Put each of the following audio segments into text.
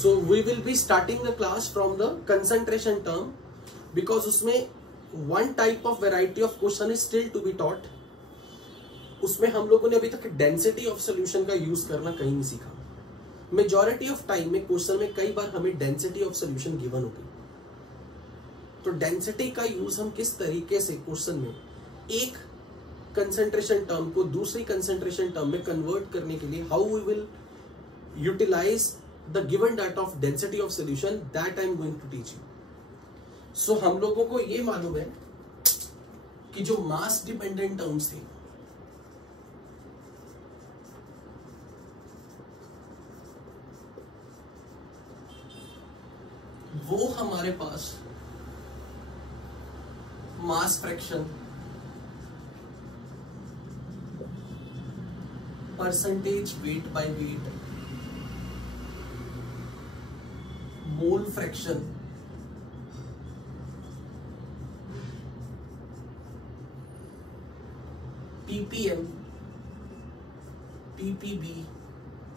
So we will be starting the class from the concentration term because उसमें one type of variety of question is still to be taught. उसमें हम लोगों ने अभी तक density of solution का use करना कहीं नहीं सीखा. मेजॉरिटी ऑफ टाइम में क्वेश्चन में कई बार हमें डेंसिटी ऑफ सोल्यूशन गिवन होगी. तो डेंसिटी का यूज हम किस तरीके से क्वेश्चन में एक कंसंट्रेशन टर्म को दूसरी कंसंट्रेशन टर्म में कन्वर्ट करने के लिए how we will utilise the given data of density of solution, that I am going to teach you. So हम लोगों को ये मालूम है कि जो मास डिपेंडेंट टर्म्स थे वो हमारे पास mass fraction, percentage weight by weight, mole fraction, ppm, ppb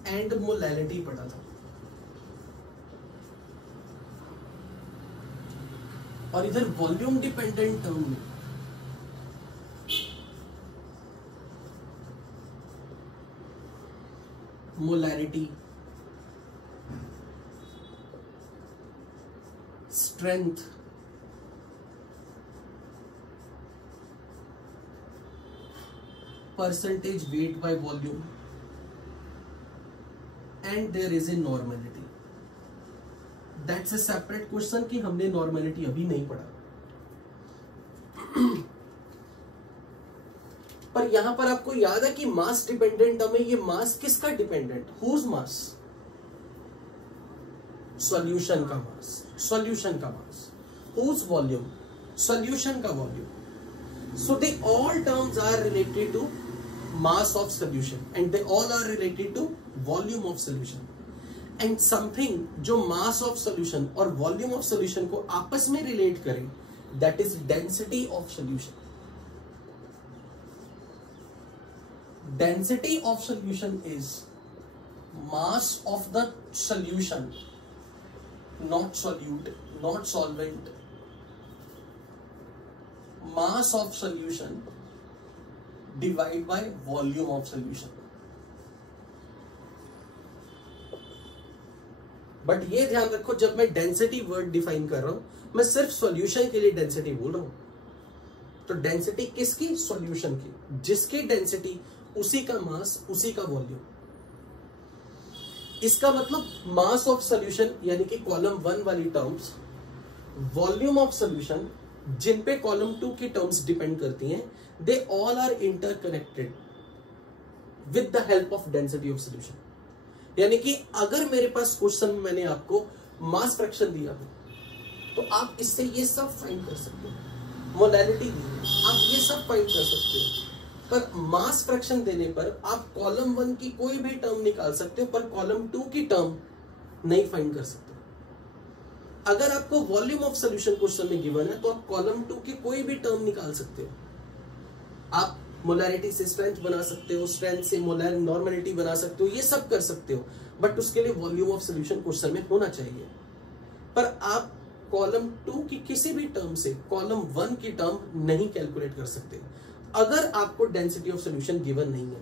and molality पढ़ा था. और इधर वॉल्यूम डिपेंडेंट टर्म में molarity, strength, percentage weight by volume and there is a normality. That's a separate question कि हमने नॉर्मेलिटी अभी नहीं पढ़ा. पर यहां पर आपको याद है कि मास डिपेंडेंट टर्म है. ये मास किसका डिपेंडेंट? Whose mass? सॉल्यूशन का मास. सॉल्यूशन का मास. Whose volume? सॉल्यूशन का volume. So they all terms are related to mass of solution and they all are related to volume of solution. And something जो mass of solution और volume of solution को आपस में relate करे, that is density of solution. Density of solution is mass of the solution, not solute, not solvent. Mass of solution divide by volume of solution. But ये ध्यान रखो, जब मैं डेंसिटी वर्ड डिफाइन कर रहा हूं मैं सिर्फ सॉल्यूशन के लिए डेंसिटी बोल रहा हूं. तो डेंसिटी किसकी? सॉल्यूशन की. जिसकी डेंसिटी उसी का मास, उसी का वॉल्यूम. इसका मतलब मास ऑफ सॉल्यूशन यानी कि कॉलम 1 वाली टर्म्स, वॉल्यूम ऑफ सॉल्यूशन जिन पे कॉलम 2 की टर्म्स डिपेंड करती हैं, they all are interconnected with the help of density of solution. यानी कि अगर मेरे पास क्वेश्चन में मैंने आपको मास फ्रैक्शन दिया हो तो आप इससे ये सब फाइंड कर सकते हो. मोलैलिटी दी है, आप ये सब फाइंड कर सकते हो. पर मास फ्रैक्शन देने पर आप कॉलम 1 की कोई भी टर्म निकाल सकते हो, पर कॉलम 2 की टर्म नहीं फाइंड कर सकते. अगर आपको वॉल्यूम ऑफ सॉल्यूशन क्वेश्चन में गिवन है तो आप कॉलम 2 की कोई भी टर्म निकाल सकते हो. आप मोलैरिटी से स्ट्रेंथ बना सकते हो, स्ट्रेंथ से मोलर नॉर्मेलिटी बना सकते हो, ये सब कर सकते हो. बट उसके लिए वॉल्यूम ऑफ सॉल्यूशन क्वेश्चन में होना चाहिए. पर आप कॉलम 2 की किसी भी टर्म से कॉलम 1 की टर्म नहीं कैलकुलेट कर सकते अगर आपको डेंसिटी ऑफ सॉल्यूशन गिवन नहीं है.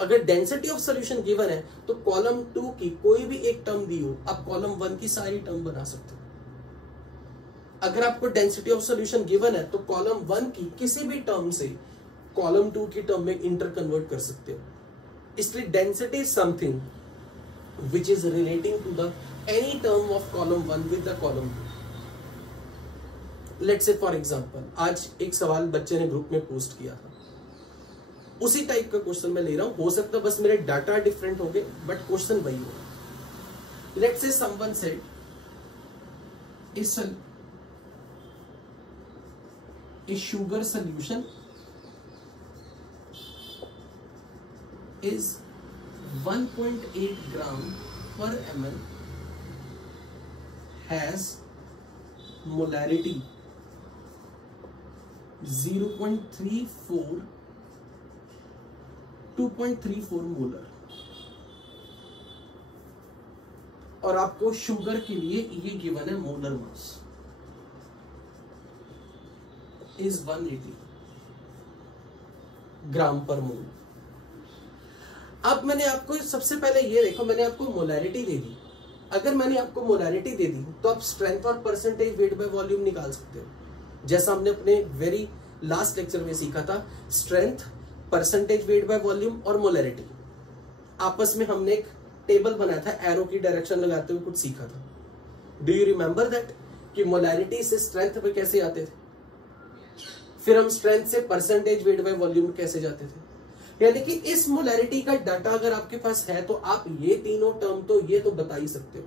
अगर डेंसिटी ऑफ सॉल्यूशन गिवन है तो कॉलम 2 की कोई भी एक टर्म दी हो, आप कॉलम 1 की सारी टर्म बना सकते हो. अगर आपको डेंसिटी ऑफ सॉल्यूशन गिवन है तो कॉलम 1 की किसी भी टर्म से कॉलम 2 की टर्म में इंटर कन्वर्ट कर सकते हो. इसलिए density is something which is relating to the any term of column 1 with the column 2. Let's say for example आज एक सवाल बच्चे ने ग्रुप में पोस्ट किया था, उसी टाइप का क्वेश्चन मैं ले रहा हूं. हो सकता बस मेरे डाटा डिफरेंट हो गए बट क्वेश्चन वही होगा. Let's say someone said a sugar solution is 1.8 gram per ml, has molarity 0.34 2.34 molar. और आपको शुगर के लिए ये गिवन है मोलर मास इज 180 ग्राम पर मोल। अब मैंने आपको सबसे पहले ये देखो, मैंने आपको मोलैरिटी दे दी। अगर मैंने आपको मोलैरिटी दे दी तो आप स्ट्रेंथ और परसेंटेज वेट बाय वॉल्यूम निकाल सकते हो, जैसा हमने अपने वेरी लास्ट लेक्चर में सीखा था। Strength, percentage weight by volume और मोलैरिटी आपस में हमने एक टेबल बनाया था, एरो की डायरेक्शन लगाते हुए कुछ सीखा था। डू यू रिमेंबर दैट कि मोलैरिटी से स्ट्रेंथ पे कैसे आते थे, फिर हम स्ट्रेंथ से परसेंटेज वेट बाय वॉल्यूम कैसे जाते थे। यानी कि इस मोलैरिटी का डाटा अगर आपके पास है तो आप ये तीनों टर्म तो ये तो बता ही सकते हो।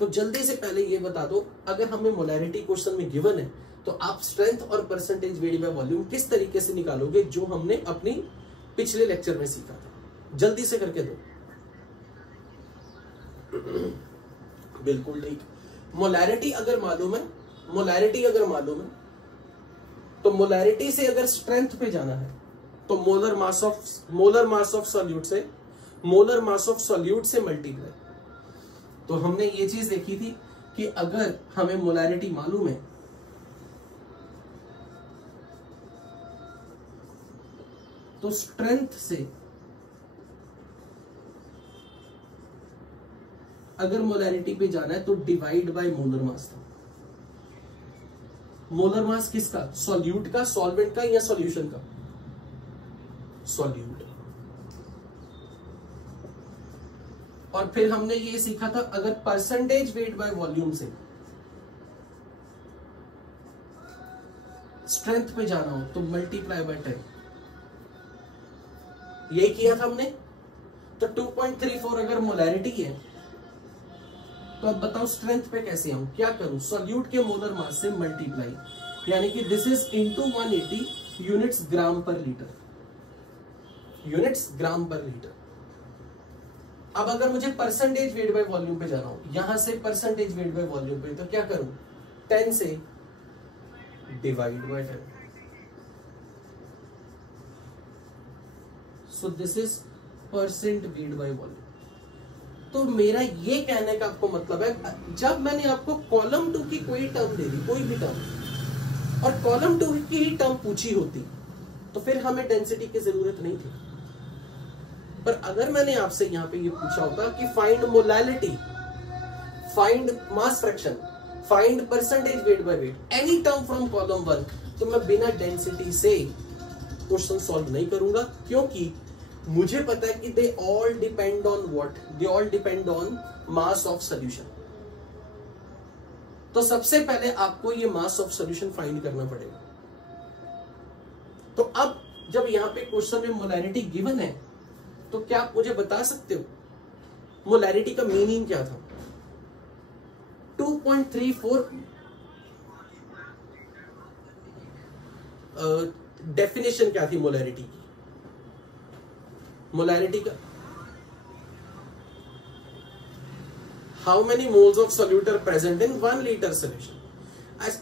तो जल्दी से पहले ये बता दो, अगर हमें मोलैरिटी क्वेश्चन में गिवन है तो आप स्ट्रेंथ और परसेंटेज वेट बाय वॉल्यूम किस तरीके से निकालोगे, जो हमने अपनी पिछले लेक्चर में सीखा था। जल्दी से करके दो। बिल्कुल ठीक। मोलैरिटी अगर मालूम है, तो मोलैरिटी से अगर स्ट्रेंथ पे जाना है तो मोलर मास ऑफ सॉल्यूट से मल्टीप्लाई। तो हमने ये चीज देखी थी कि अगर हमें मोलैरिटी मालूम है तो स्ट्रेंथ से अगर मोलैरिटी पे जाना है तो डिवाइड बाय मोलर मास था। मोलर मास किसका, सॉल्यूट का, सॉल्वेंट का या सॉल्यूशन का, सॉल्यूट। और फिर हमने ये सीखा था अगर परसेंटेज वेट बाय वॉल्यूम से स्ट्रेंथ पे जाना हो तो मल्टीप्लाई बाय 10। ये किया था हमने। तो 2.34 अगर मोलैरिटी है तो अब बताओ स्ट्रेंथ पे कैसे आऊं, क्या करूं, सॉल्यूट के मोलर मास से मल्टीप्लाई, यानी कि दिस इज इनटू 180 यूनिट्स ग्राम पर लीटर, यूनिट्स ग्राम पर लीटर। अब अगर मुझे परसेंटेज वेट बाय वॉल्यूम पे जाना हो, यहां से परसेंटेज वेट बाय वॉल्यूम पे, तो क्या करूं, 10 से divide by 10। So this is percent weight by volume. तो मेरा ये कहने का आपको मतलब है, जब मैंने आपको कॉलम 2 की कोई टर्म दे दी, कोई भी टर्म, और कॉलम 2 की ही टर्म पूछी होती तो फिर हमें डेंसिटी की जरूरत नहीं थी। पर अगर मैंने आपसे यहां पे ये पूछा होता कि find molality, find mass fraction, find percentage weight by wait, any term from column 1, तो मैं बिना डेंसिटी से क्वेश्चन सॉल्व नहीं करूंगा, क्योंकि मुझे पता है कि दे all depend on what, they all depend on mass of solution. तो सबसे पहले आपको ये मास ऑफ सॉल्यूशन फाइंड करना पड़ेगा। तो अब जब यहां पे क्वेश्चन में मोलैरिटी गिवन है तो क्या आप मुझे बता सकते हो मोलैरिटी का मीनिंग क्या था। 2.34 डेफिनेशन क्या थी मोलैरिटी की, मोलैरिटी का how many moles of solute are present in 1 litre solution.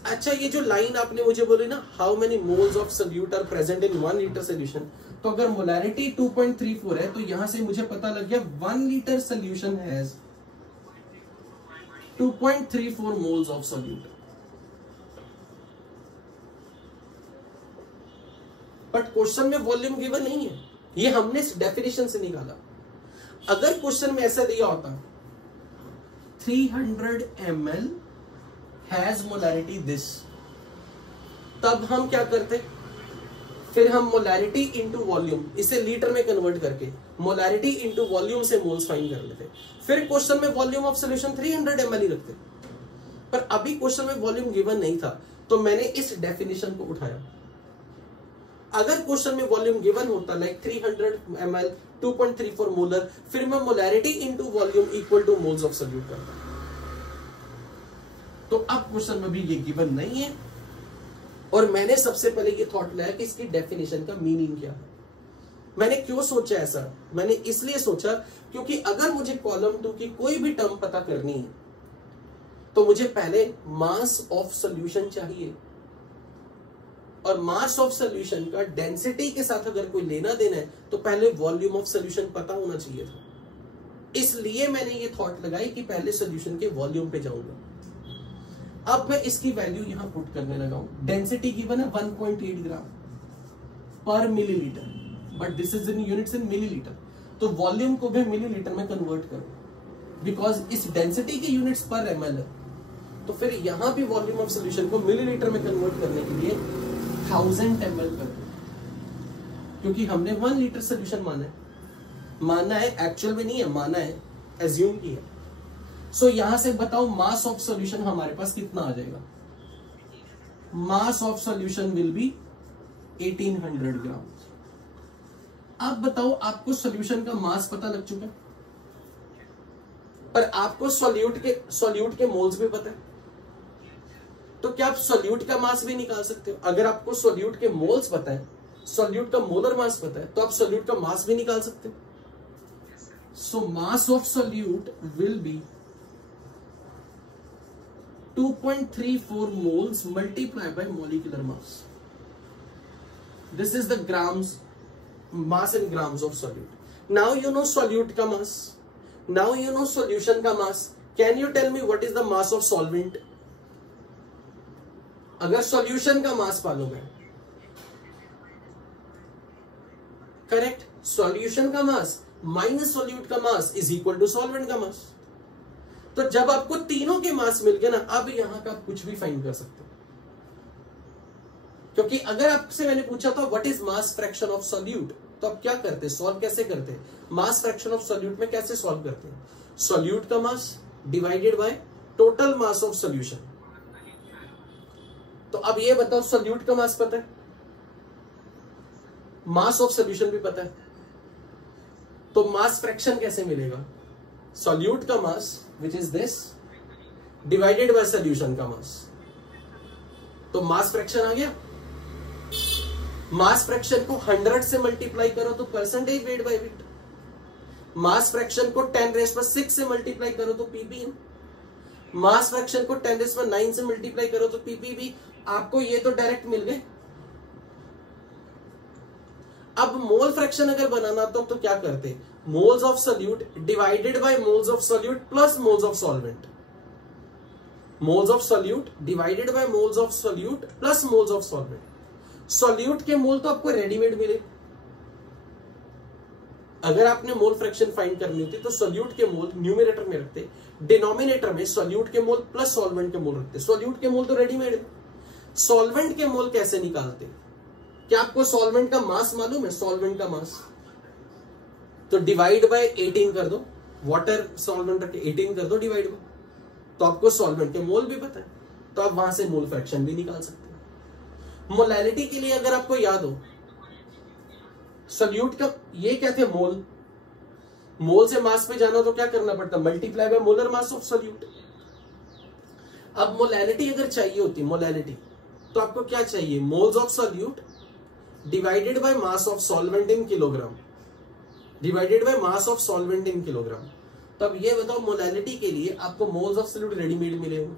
अच्छा, ये जो लाइन आपने मुझे बोली ना, how many moles of solute are present in 1 litre solution, तो अगर मोलैरिटी 2.34 है तो यहां से मुझे पता लग गया 1 litre solution has 2.34 moles of solute. But question में वॉल्यूम गिवन नहीं है, ये हमने डेफिनेशन से निकाला। अगर क्वेश्चन में ऐसा दिया होता 300 ml हैज मोलैरिटी दिस, तब हम क्या करते, फिर हम मोलैरिटी इंटू वॉल्यूम, इसे लीटर में कन्वर्ट करके मोलैरिटी इंटू वॉल्यूम से मोल्स फाइंड कर लेते। फिर क्वेश्चन में वॉल्यूम ऑफ सॉल्यूशन 300 ml ही रखते। पर अभी क्वेश्चन में वॉल्यूम गिवन नहीं था तो मैंने इस डेफिनेशन को उठाया। अगर क्वेश्चन में वॉल्यूम गिवन होता लाइक 300 ml 2.34 मोलर, फिर मैं molarity into volume equal two moles of solute करता। तो अब क्वेश्चन में भी ये गिवन नहीं है और मैंने सबसे पहले ये थॉट लाया कि इसकी डेफिनेशन का मीनिंग क्या है। मैंने क्यों सोचा ऐसा, मैंने इसलिए सोचा क्योंकि अगर मुझे कॉलम 2 की कोई भी टर्म पता करनी है तो मुझे पहले मास ऑफ सॉल्यूशन चाहिए, और मास ऑफ सॉल्यूशन का डेंसिटी के साथ अगर कोई लेना देना है तो पहले वॉल्यूम ऑफ सॉल्यूशन पता होना चाहिए था। इसलिए मैंने ये थॉट लगाई कि पहले सॉल्यूशन के वॉल्यूम पे जाऊंगा। अब मैं इसकी वैल्यू यहां पुट करने लगा हूं। डेंसिटी गिवन है 1.8 ग्राम पर millilitre, but this is in units in millilitre, तो वॉल्यूम को भी मिलीलीटर में कन्वर्ट करो बिकॉज इस डेंसिटी के यूनिट्स पर ml है। तो फिर यहां भी वॉल्यूम ऑफ सॉल्यूशन को मिलीलीटर में कन्वर्ट करने के लिए 1000 ml कर दो, क्योंकि हमने 1 लीटर सॉल्यूशन माना है, एक्चुअल में नहीं है, माना है, एज्यूम किया। सो यहां से बताओ मास ऑफ सॉल्यूशन हमारे पास कितना आ जाएगा। मास ऑफ सॉल्यूशन विल बी 1800 ग्राम। अब बताओ, आपको सॉल्यूशन का मास पता लग चुका है, पर आपको सॉल्यूट के मोल्स भी पता है, तो क्या आप सॉल्यूट का मास भी निकाल सकते हो? अगर आपको सॉल्यूट के मोल्स पता है, सॉल्यूट का मोलर मास पता है, तो आप सॉल्यूट का मास भी निकाल सकते हो। So mass of solute will be 2.34 moles multiplied by molecular mass. This is the grams, mass in grams of solute. Now you know solute ka mass. Now you know solution ka mass. Can you tell me what is the mass of solvent? अगर solution का mass मालूम है, correct? Solution का mass minus solute का mass is equal to solvent का mass. तो जब आपको तीनों के मास मिल गए ना, अब यहां का कुछ भी फाइंड कर सकते हो। क्योंकि अगर आपसे मैंने पूछा था what is mass fraction of solute, तो आप क्या करते, सॉल्व कैसे करते? मास फ्रैक्शन ऑफ सॉल्यूट में कैसे सॉल्व करते हैं? सॉल्यूट का mass divided by total mass of solution. तो अब ये बताओ, सॉल्यूट का मास पता है, मास ऑफ सॉल्यूशन भी पता है, तो मास फ्रैक्शन कैसे मिलेगा? सॉल्यूट का मास which is this divided by solution का मास, तो मास फ्रैक्शन आ गया। मास फ्रैक्शन को 100 से मल्टीप्लाई करो तो percentage weight by wait. Mass fraction को 10⁶ से मल्टीप्लाई करो तो ppm। मास फ्रैक्शन को 10⁹ से मल्टीप्लाई करो तो ppb। आपको ये तो डायरेक्ट मिल गए। अब मोल फ्रैक्शन अगर बनाना तो क्या करते? Moles of solute divided by moles of solute plus moles of solvent. Moles of solute divided by moles of solute plus moles of solvent. Solute के मोल तो आपको रेडीमेड मिले। अगर आपने मोल फ्रैक्शन फाइंड करनी होती तो सॉल्यूट के मोल न्यूमरेटर में रखते, डिनोमिनेटर में सॉल्यूट के मोल प्लस सॉल्वेंट के मोल रखते। सॉल्यूट के मोल तो रेडीमेड है। सॉल्वेंट के मोल कैसे निकालते? क्या आपको सॉल्वेंट का मास मालूम है? सॉल्वेंट का मास तो डिवाइड बाय 18 कर दो, वाटर सॉल्वेंट रख के 18 कर दो डिवाइड बाय, तो आपको सॉल्वेंट के मोल भी पता है, तो आप वहां से मोल फ्रैक्शन भी निकाल सकते हैं। मोलैलिटी के लिए अगर आपको याद हो, सॉल्यूट का ये क्या थे? मोल। मोल से मास पे जाना तो क्या करना पड़ता? Multiply by molar mass of solute. अब मोलैलिटी अगर चाहिए होती, मोलैलिटी, तो आपको क्या चाहिए? Moles of solute divided by mass of solvent in kilogram, divided by mass of solvent in kilogram. तो अब ये बताओ, मोलैलिटी के लिए आपको मोल्स ऑफ सॉल्यूट रेडीमेड मिले हुए,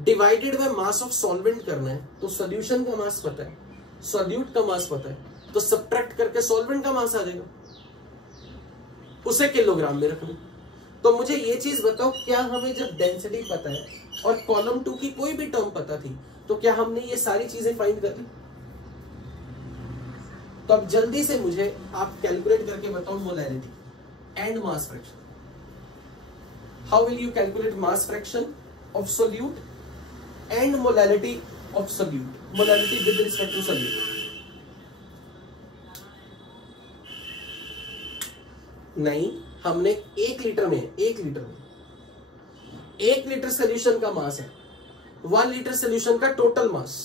divided by mass of solvent करना है, तो सॉल्यूशन का मास पता है, सॉल्यूट का मास पता है, तो सब्ट्रैक्ट करके सॉल्वेंट का मास आ जाएगा, उसे किलोग्राम में रखना। तो मुझे ये चीज बताओ, क्या हमें जब डेंसिटी पता है और कॉलम 2 की कोई भी टर्म पता थी, तो क्या हमने ये सारी चीजें फाइंड कर ली? तो अब जल्दी से मुझे आप कैलकुलेट करके बताओ molality and mass fraction. How will you calculate mass fraction of solute and molality of solute, molality with respect to solute? नहीं, हमने 1 लीटर में 1 लीटर सोल्यूशन का मास है, 1 लीटर सोल्यूशन का टोटल मास।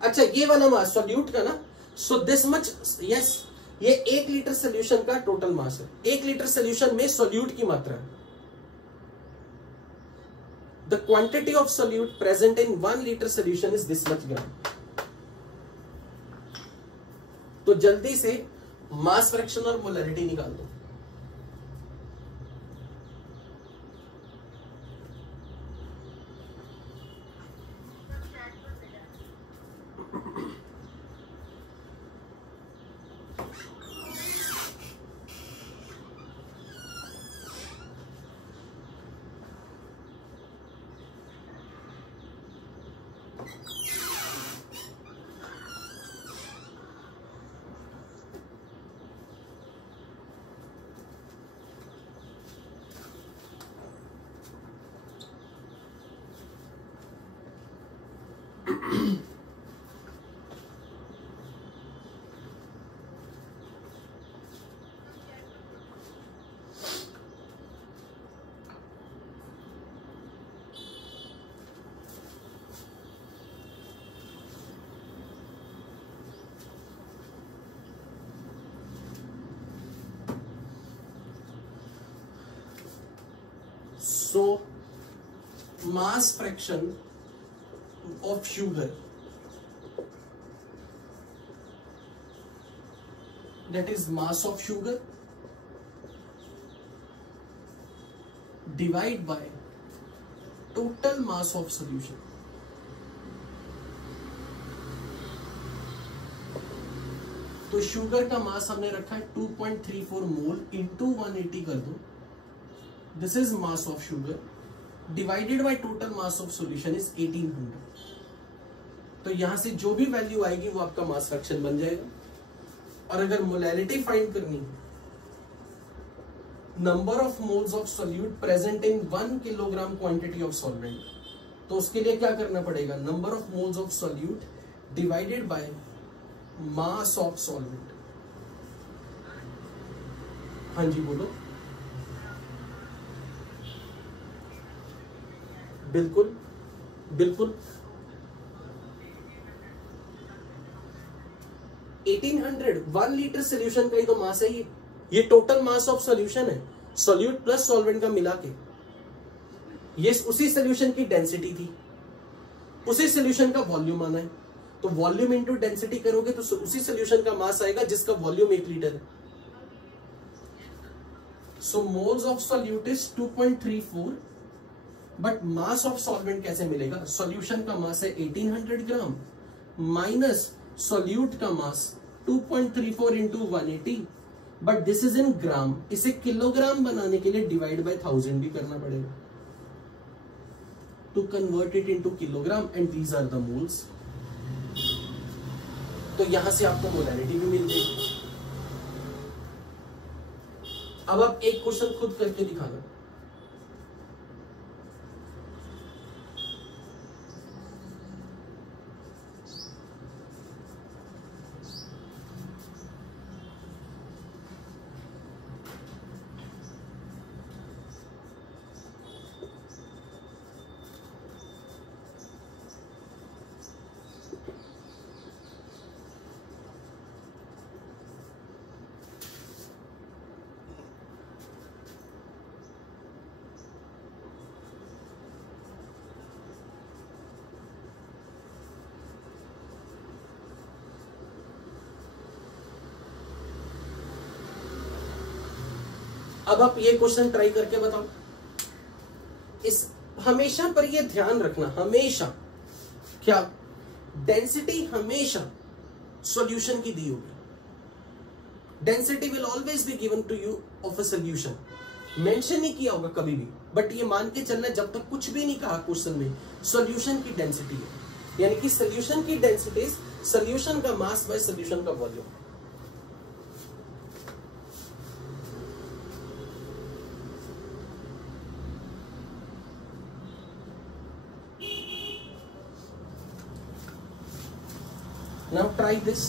अच्छा, ये वाला मास सोल्यूट का ना, सो दिस मच, यस, ये 1 लीटर सोल्यूशन का टोटल मास है। 1 लीटर सोल्यूशन में सोल्यूट की मात्रा है। The quantity of solute present in 1 litre solution is this much ग्राम। तो जल्दी से मास फ्रैक्शन और मोलैलिटी निकाल दो। So mass fraction of sugar, that is mass of sugar divide by total mass of solution. तो शुगर का मास हमने रखा है 2.34 मोल इंटू 180 कर दो. This is mass of sugar divided by total mass of solution is 1800. तो यहां से जो भी वैल्यू आएगी वो आपका मास फ्रैक्शन बन जाएगा. और अगर मोलैलिटी फाइंड करनी है, number of moles of solute present in 1 kilogram quantity of solvent, तो उसके लिए क्या करना पड़ेगा, number of moles of solute divided by mass of solvent. हाँ जी बोलो. बिल्कुल बिल्कुल 1800 1 लीटर सोल्यूशन का ही तो मास है. ये टोटल मास ऑफ सॉल्यूशन है, सॉल्यूट प्लस सॉल्वेंट का मिला के. ये उसी सॉल्यूशन की डेंसिटी थी, उसी सॉल्यूशन का वॉल्यूम आना है. तो वॉल्यूम इनटू डेंसिटी करोगे तो उसी सॉल्यूशन का मास आएगा जिसका वॉल्यूम 1 लीटर है. So moles of solute is 2.34, but mass of solvent कैसे मिलेगा. सॉल्यूशन का मास है 1800 ग्राम माइनस सॉल्यूट का mass 2.34 into 180, but this is in gram. इसे किलोग्राम बनाने के लिए डिवाइड बाय 1000 भी करना पड़ेगा to convert it into kilogram, and these are the moles. तो यहां से आपको मोलैलिटी भी मिल गई. अब आप एक क्वेश्चन खुद करके दिखाना. अब आप ये क्वेश्चन ट्राई करके बताओ. इस हमेशा पर ये ध्यान रखना, हमेशा क्या डेंसिटी हमेशा सॉल्यूशन की दी होगी. Density will always be given to you of a solution. Mention नहीं किया होगा कभी भी, बट ये मान के चलना जब तक कुछ भी नहीं कहा क्वेश्चन में सॉल्यूशन की डेंसिटी है, यानी कि सॉल्यूशन की डेंसिटी सॉल्यूशन का मास बाय सॉल्यूशन का volume. Now try this.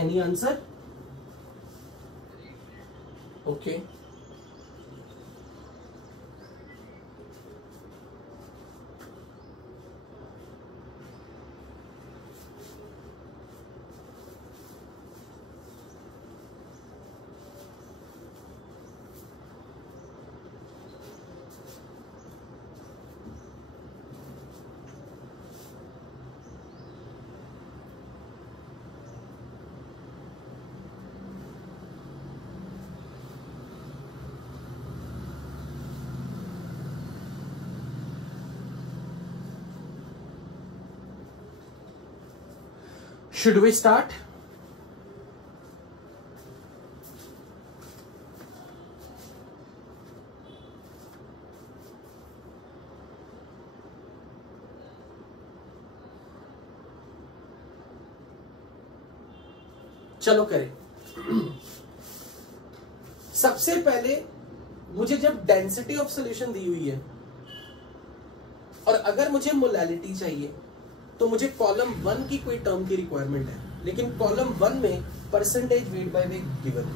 Any answer? Okay, should we start? चलो करें। सबसे पहले मुझे जब डेंसिटी ऑफ सॉल्यूशन दी हुई है और अगर मुझे मोलैलिटी चाहिए तो मुझे कॉलम 1 की कोई टर्म की रिक्वायरमेंट है, लेकिन कॉलम 1 में percentage weight by wait given है।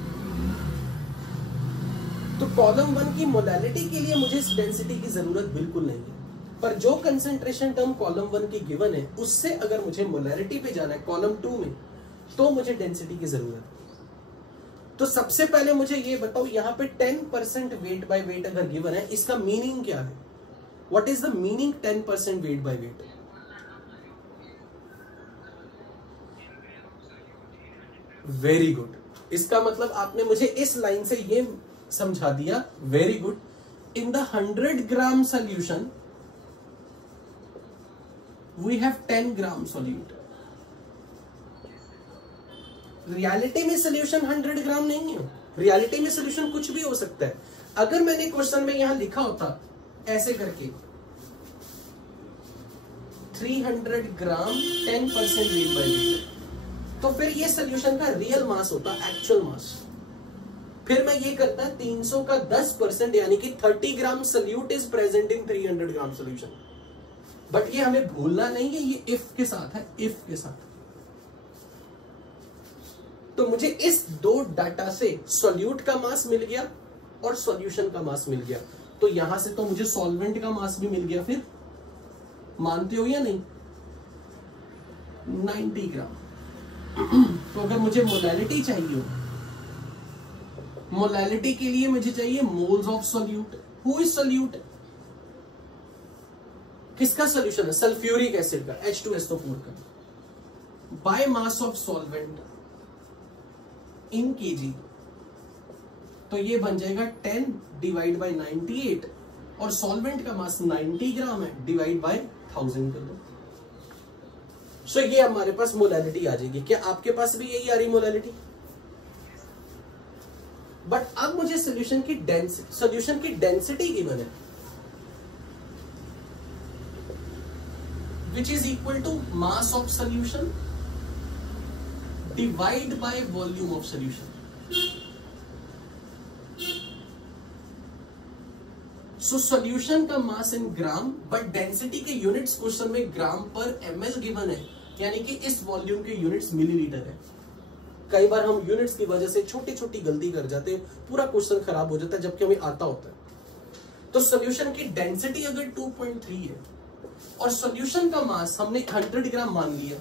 तो कॉलम 1 की मोलैलिटी के लिए मुझे इस डेंसिटी की जरूरत बिल्कुल नहीं है, पर जो कंसेंट्रेशन टर्म कॉलम 1 की गिवन है उससे अगर मुझे मोलैलिटी पे जाना है कॉलम 2 में, तो मुझे डेंसिटी की जरूरत है। तो सबसे पहले मुझे ये बताओ, यहां पे 10% वेट बाय वेट अगर गिवन है, इसका मीनिंग क्या है? What is the meaning 10% wait by wait? Very good. इसका मतलब आपने मुझे इस लाइन से ये समझा दिया, very good. In the 100 gram solution we have 10 gram solute. Reality में सोल्यूशन 100 ग्राम नहीं है, रियलिटी में सोल्यूशन कुछ भी हो सकता है। अगर मैंने क्वेश्चन में यहां लिखा होता ऐसे करके 300 ग्राम 10% वेट बाय वेट, तो फिर ये सोल्यूशन का रियल मास होता, एक्चुअल मास। फिर मैं ये करता 300 का 10%, यानी कि 30 gram solute is present in 300 gram solution. But ये हमें भूलना नहीं है, ये इफ के साथ है, इफ के साथ। तो मुझे इस दो डाटा से सोल्यूट का मास मिल गया और सॉल्यूशन का मास मिल गया, तो यहां से तो मुझे सॉल्वेंट का मास भी मिल गया। फिर मानते हो या नहीं? 90 ग्राम। तो अगर मुझे मोलैलिटी चाहिए, मोलैलिटी के लिए मुझे चाहिए moles of solute. Who is solute? किसका सोल्यूशन है? सल्फ्यूरिक एसिड का, H2SO4 का। By mass of solvent in KG, तो ये बन जाएगा 10 डिवाइड बाय 98, और सॉल्वेंट का मास 90 ग्राम है, डिवाइड बाय 1000 कर दो। सो ये हमारे पास मोलैलिटी आ जाएगी। क्या आपके पास भी यही आ रही मोलैलिटी? बट अब मुझे सोल्यूशन की डेंसिटी गिवन है, which is equal to mass of solution divide by volume of solution. So solution का mass in gram, but density के यूनिट्स क्वेश्चन में ग्राम पर ml गिवन है, यानी कि इस वॉल्यूम के यूनिट्स मिलीलीटर है। कई बार हम यूनिट्स की वजह से छोटी छोटी गलती कर जाते हैं, पूरा क्वेश्चन खराब हो जाता है, जबकि हमें आता होता है। तो सोल्यूशन की डेंसिटी अगर 2.3 है और सोल्यूशन का मास हमने 100 ग्राम मान लिया,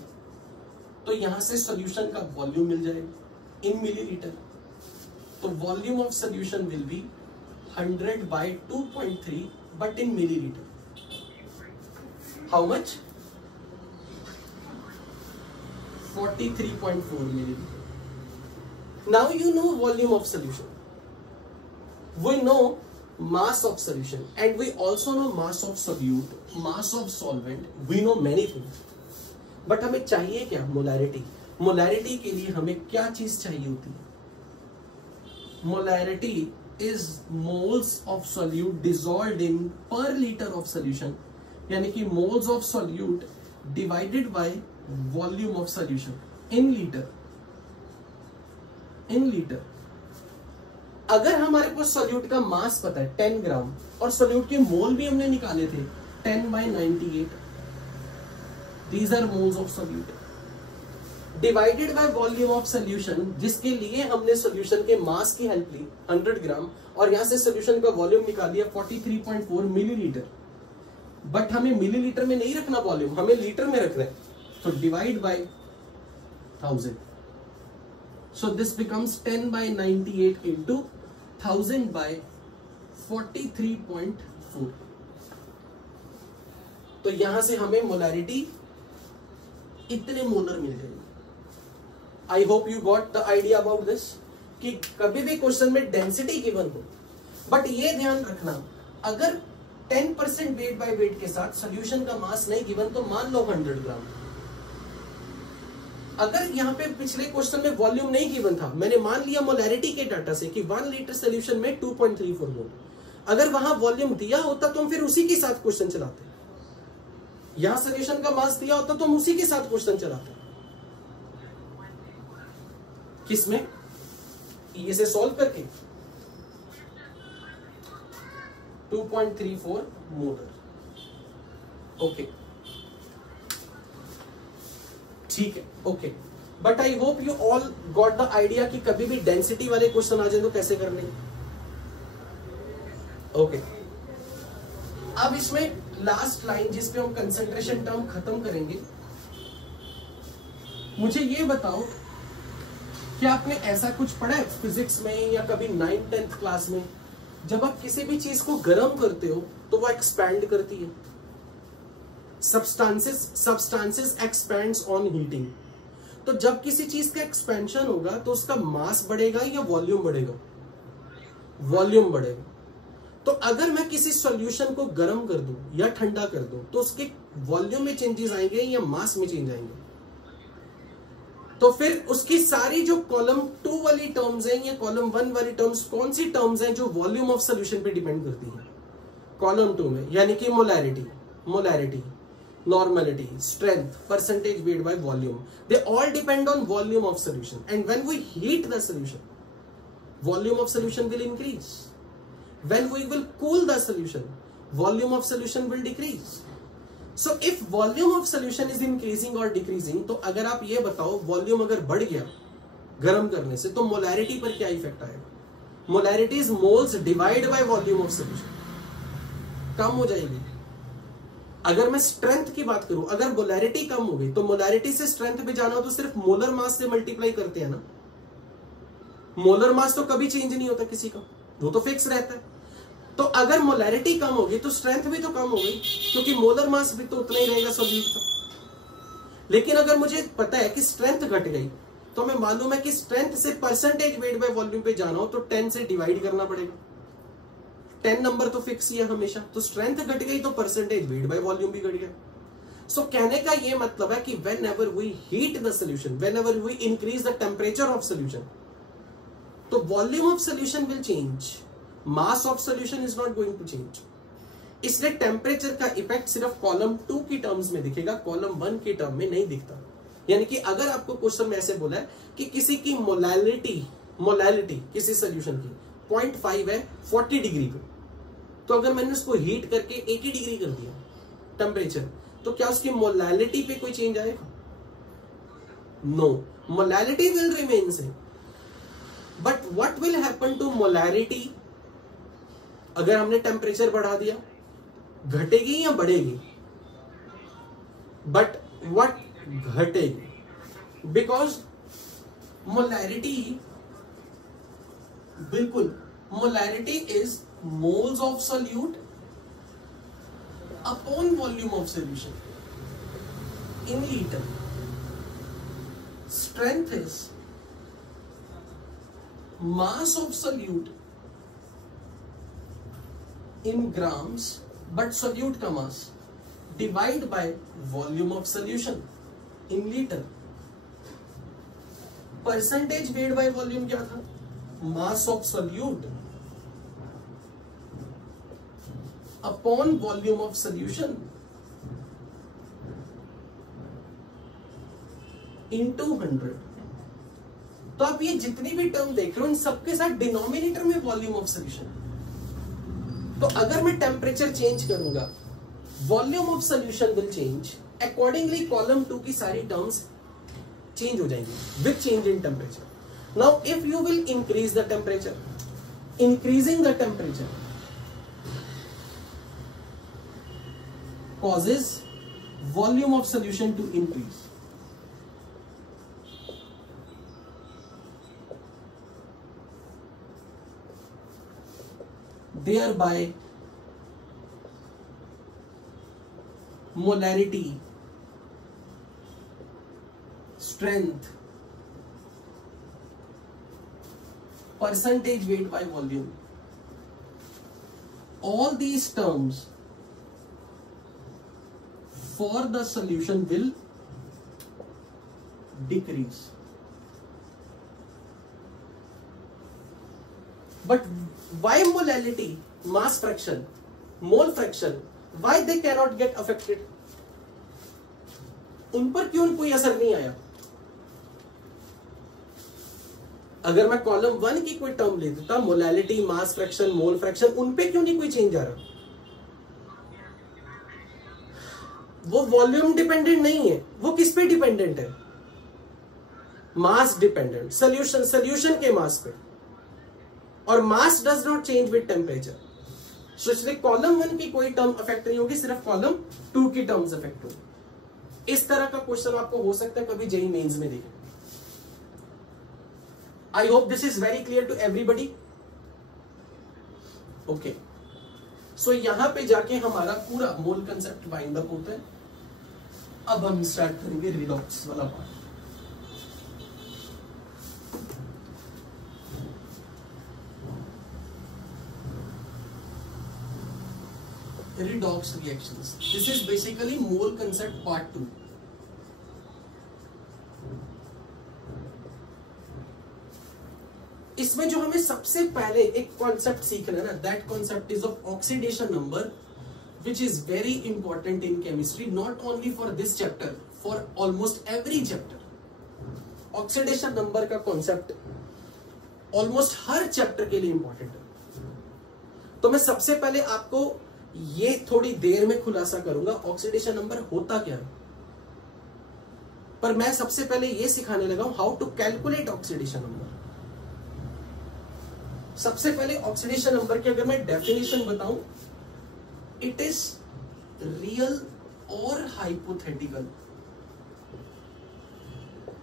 तो यहां से सोल्यूशन का वॉल्यूम मिल जाएगा इन मिलीलीटर। तो volume of solution will be 100 by 2.3 but in milliliter. How much? 43.4 milliliter. Now you know volume of solution. We know mass of solution and we also know mass of solute, mass of solvent. We know many things. But हमें चाहिए क्या? Molarity. Molarity के लिए हमें क्या चीज चाहिए होती है? Molarity is moles of solute dissolved in per liter of solution, यानी कि moles of solute divided by volume of solution in liter. in liter अगर हमारे को solute का मास पता है 10 ग्राम और solute के मोल भी हमने निकाले थे 10 by 98, these are moles of solute. Divided by volume of solution, जिसके लिए हमने सोल्यूशन के मास की हेल्प ली 100 ग्राम और यहां से सोल्यूशन का वॉल्यूम निकाल लिया 43.4 मिलीलीटर। बट हमें मिलीलीटर में नहीं रखना वॉल्यूम, हमें लीटर में रखना है, तो divide by 1000। So this becomes 10/98 into 1000 by 43.4। तो यहां से हमें मोलैरिटी इतने मोलर मिल जाएगी। I hope you got the idea about this, कि कभी भी क्वेश्चन में डेंसिटी गिवन हो, बट ये ध्यान रखना अगर 10% वेट बाय वेट के साथ सोल्यूशन का मास नहीं गिवन तो मान लो 100 ग्राम। अगर यहाँ पे पिछले क्वेश्चन में वॉल्यूम नहीं गिवन था, मैंने मान लिया मोलैरिटी के डाटा से कि 1 लीटर सोल्यूशन में 2.34 मोल, अगर वहां वॉल्यूम दिया होता तो हम फिर उसी के साथ क्वेश्चन चलाते। यहां सोल्यूशन का मास दिया होता तो हम उसी के साथ क्वेश्चन चलाते। किसमें? ये से सॉल्व करके 2.34 मोलर। ओके ठीक है, okay. But I hope you all got the idea कि कभी भी डेंसिटी वाले क्वेश्चन आ जाए तो कैसे करने। ओके अब इसमें लास्ट लाइन जिस पे हम कंसंट्रेशन टर्म खत्म करेंगे, मुझे ये बताओ कि आपने ऐसा कुछ पढ़ा है फिजिक्स में या कभी 9th-10th क्लास में, जब आप किसी भी चीज को गर्म करते हो तो वो एक्सपैंड करती है। Substances expands on heating. तो जब किसी चीज का एक्सपेंशन होगा तो उसका मास बढ़ेगा या वॉल्यूम बढ़ेगा? वॉल्यूम बढ़ेगा। तो अगर मैं किसी सॉल्यूशन को गर्म कर दूं या ठंडा कर दूं तो उसके वॉल्यूम में चेंजेस आएंगे या मास में चेंज आएंगे? तो फिर उसकी सारी जो कॉलम 2 वाली टर्म्स हैं या कॉलम 1 वाली टर्म्स, कौन सी टर्म्स हैं जो वॉल्यूम ऑफ सॉल्यूशन पे डिपेंड करती हैं? कॉलम 2 में, यानी कि molarity, normality, strength, percentage weight by volume, they all depend on volume of solution. And when we heat the solution, volume of solution will increase. When we will cool the solution, volume of solution will decrease. So if volume of solution is increasing or decreasing, तो अगर आप ये बताओ volume अगर बढ़ गया गर्म करने से तो मोलैरिटी पर क्या इफेक्ट आएगा? Molarity is moles divide by volume of solution, कम हो जाएगी। अगर मैं स्ट्रेंथ की बात करूं, अगर मोलैरिटी कम हो गई तो मोलैरिटी से स्ट्रेंथ पे जाना हो तो सिर्फ मोलर मास से मल्टीप्लाई करते हैं ना। मोलर मास तो कभी चेंज नहीं होता किसी का, वो तो फिक्स रहता है। तो अगर मोलैरिटी कम होगी तो स्ट्रेंथ भी तो कम हो गई, क्योंकि मोलर मास भी तो उतना ही रहेगा सॉल्यूट का। लेकिन अगर मुझे पता है कि स्ट्रेंथ घट गई, तो हमें मालूम है कि स्ट्रेंथ से परसेंटेज वेट बाय वॉल्यूम पे जाना हो तो 10 से डिवाइड करना पड़ेगा। 10 नंबर तो फिक्स ही है हमेशा, तो स्ट्रेंथ घट गई तो परसेंटेज वेट बाय वॉल्यूम भी घट गया। सो कहने का ये मतलब है कि whenever we heat the solution, whenever we increase the temperature of solution, तो volume of solution will change, mass of solution is not going to change. इसलिए टेम्परेचर का इफेक्ट सिर्फ कॉलम 2 की टर्म्स में दिखेगा, column 1 की term में नहीं दिखता। यानी कि अगर आपको क्वेश्चन में ऐसे बोला है कि किसी की मोलैलिटी किसी सोल्यूशन की 0.5 है 40 डिग्री पे, तो अगर मैंने उसको हीट करके 80 डिग्री कर दिया टेम्परेचर, तो क्या उसकी मोलैलिटी पे कोई चेंज आएगा? No, molality will remain same. But what will happen to molarity अगर हमने टेम्परेचर बढ़ा दिया? घटेगी या बढ़ेगी? बट व्हाट घटेगी, बिकॉज मोलैरिटी, बिल्कुल molarity is moles of solute upon volume of solution in litre. Strength is mass of solute in grams, but solute का mass divide by volume of solution in liter। percentage weight by volume क्या था? mass of solute upon volume of solution into 100। तो आप ये जितनी भी term देख रहे हो इन सबके साथ डिनोमिनेटर में वॉल्यूम ऑफ सॉल्यूशन। तो अगर मैं टेम्परेचर चेंज करूंगा, volume of solution will change, accordingly column 2 की सारी टर्म्स चेंज हो जाएंगी with change in temperature. Now if you will increase the temperature, increasing the temperature causes volume of solution to increase. Thereby molarity, strength, percentage weight by volume, all these terms for the solution will decrease. But why molality, mass fraction, mole fraction, why they cannot get affected? उन पर क्यों कोई असर नहीं आया? अगर मैं column 1 की कोई टर्म ले देता, molality, mass fraction, mole fraction, उन पे क्यों नहीं कोई चेंज आ रहा? वो वॉल्यूम डिपेंडेंट नहीं है, वो किस पे डिपेंडेंट है? मास डिपेंडेंट, सोल्यूशन के मास पे, और mass does not change with temperature. So इसलिए कॉलम 1 की कोई टर्म अफेक्ट नहीं होगी, सिर्फ कॉलम 2 की टर्म्स अफेक्ट होगी। इस तरह का क्वेश्चन आपको हो सकता है कभी जेईई मेंस में देखें। I hope this is very clear to everybody. Okay, so यहां पे जाके हमारा पूरा मोल कंसेप्ट वाइंड अप होता है। अब हम स्टार्ट करेंगे रिडॉक्स वाला part. redox reactions, this is basically mole concept part 2। इसमें जो हमें सबसे पहले एक कॉन्सेप्ट सीखना है ना, that concept is of oxidation number, which is very important in chemistry, not only for this chapter, for almost every chapter। Oxidation number का कॉन्सेप्ट ऑलमोस्ट हर चैप्टर के लिए इंपॉर्टेंट है। तो मैं सबसे पहले आपको ये थोड़ी देर में खुलासा करूंगा ऑक्सीडेशन नंबर होता क्या है, पर मैं सबसे पहले ये सिखाने लगा हूं how to calculate oxidation number. सबसे पहले ऑक्सीडेशन नंबर की अगर मैं डेफिनेशन बताऊं, इट इज रियल और hypothetical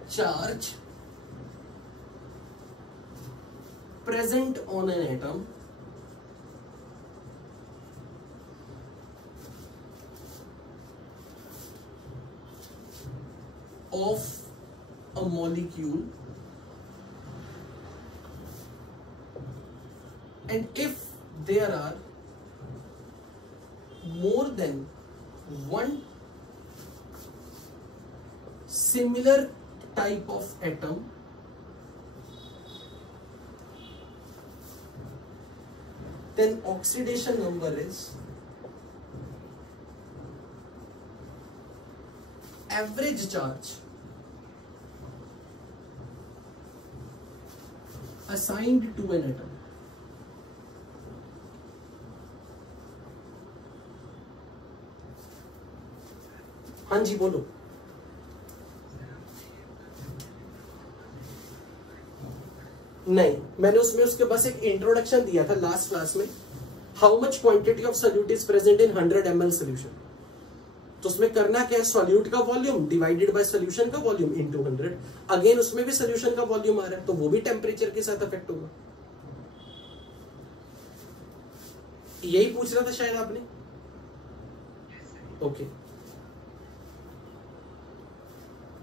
charge present on an atom of a molecule, and if there are more than one similar type of atom, then oxidation number is average charge assigned to an atom। हाँ जी बोलो। नहीं, मैंने उसमें उसके बस एक introduction दिया था लास्ट क्लास में, how much quantity of solute is present in 100 ml solution. तो उसमें करना क्या है, सॉल्यूट का वॉल्यूम डिवाइडेड बाय सॉल्यूशन का वॉल्यूम इनटू 100। अगेन उसमें भी सॉल्यूशन का वॉल्यूम आ रहा है, तो वो भी टेम्परेचर के साथ अफेक्ट होगा। यही पूछ रहा था शायद आपने। ओके,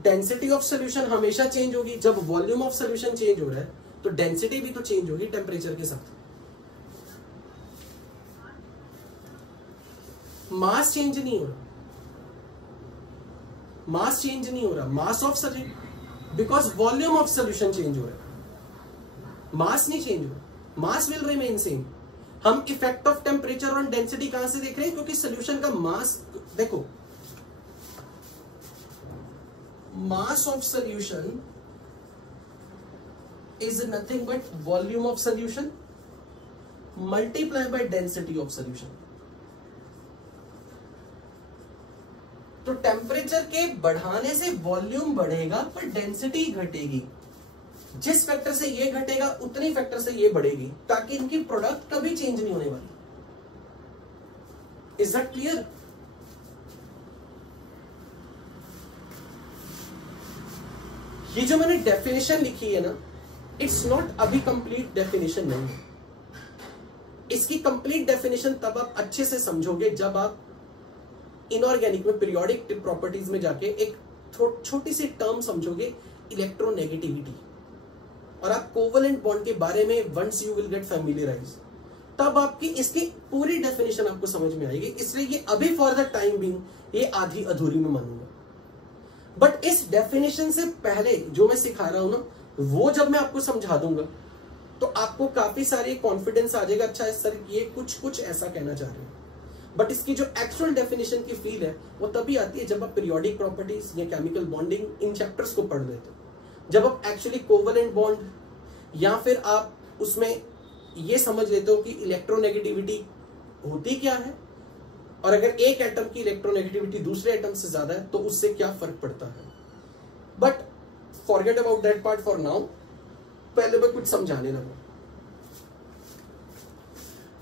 डेंसिटी ऑफ सॉल्यूशन हमेशा चेंज होगी। जब वॉल्यूम ऑफ सॉल्यूशन चेंज हो रहा है तो डेंसिटी भी तो चेंज होगी टेम्परेचर के साथ। मास चेंज नहीं हो रहा, मास चेंज नहीं हो रहा, मास of solution, because volume of solution change हो रहा है, मास नहीं चेंज हो रहा, मास विल रिमेन सेम। हम इफेक्ट ऑफ टेम्परेचर और डेंसिटी कहां से देख रहे हैं, क्योंकि सॉल्यूशन का मास देखो, mass of solution is nothing but volume of solution multiplied by density of solution। तो टेम्परेचर के बढ़ाने से वॉल्यूम बढ़ेगा पर डेंसिटी घटेगी। जिस फैक्टर से ये घटेगा उतनी फैक्टर से ये बढ़ेगी, ताकि इनकी प्रोडक्ट कभी चेंज नहीं होने वाली। Is that clear? ये जो मैंने डेफिनेशन लिखी है ना, इट्स नॉट अभी कंप्लीट डेफिनेशन नहीं है। इसकी कंप्लीट डेफिनेशन तब आप अच्छे से समझोगे जब आप इनऑर्गेनिक में पीरियोडिक प्रॉपर्टीज में जाके एक छोटी सी टर्म समझोगे, इलेक्ट्रोनेगेटिविटी, और आप कोवेलेंट बॉन्ड के बारे में वंस यू विल गेट फैमिलियराइज, तब आपकी इसकी पूरी डेफिनेशन आपको समझ में आएगी। इसलिए ये अभी फॉर द टाइम बीइंग ये आधी अधूरी में मानूंगा। बट इस डेफिनेशन से पहले जो मैं सिखा रहा हूं ना, वो जब मैं आपको समझा दूंगा तो आपको काफी सारे कॉन्फिडेंस आ जाएगा, अच्छा सर ये कुछ ऐसा कहना चाह रहे हैं। बट इसकी जो एक्चुअल डेफिनेशन की फील है वो तभी आती है जब आप पीरियोडिक प्रॉपर्टीज या केमिकल बॉन्डिंग इन चैप्टर्स को पढ़ लेते हो, जब आप एक्चुअली कोवेलेंट बॉन्ड या फिर आप उसमें ये समझ लेते हो कि इलेक्ट्रोनेगेटिविटी होती क्या है, और अगर एक एटम की इलेक्ट्रोनेगेटिविटी दूसरे एटम से ज्यादा है तो उससे क्या फर्क पड़ता है। But forget about that part for now, पहले मैं कुछ समझाने लगा।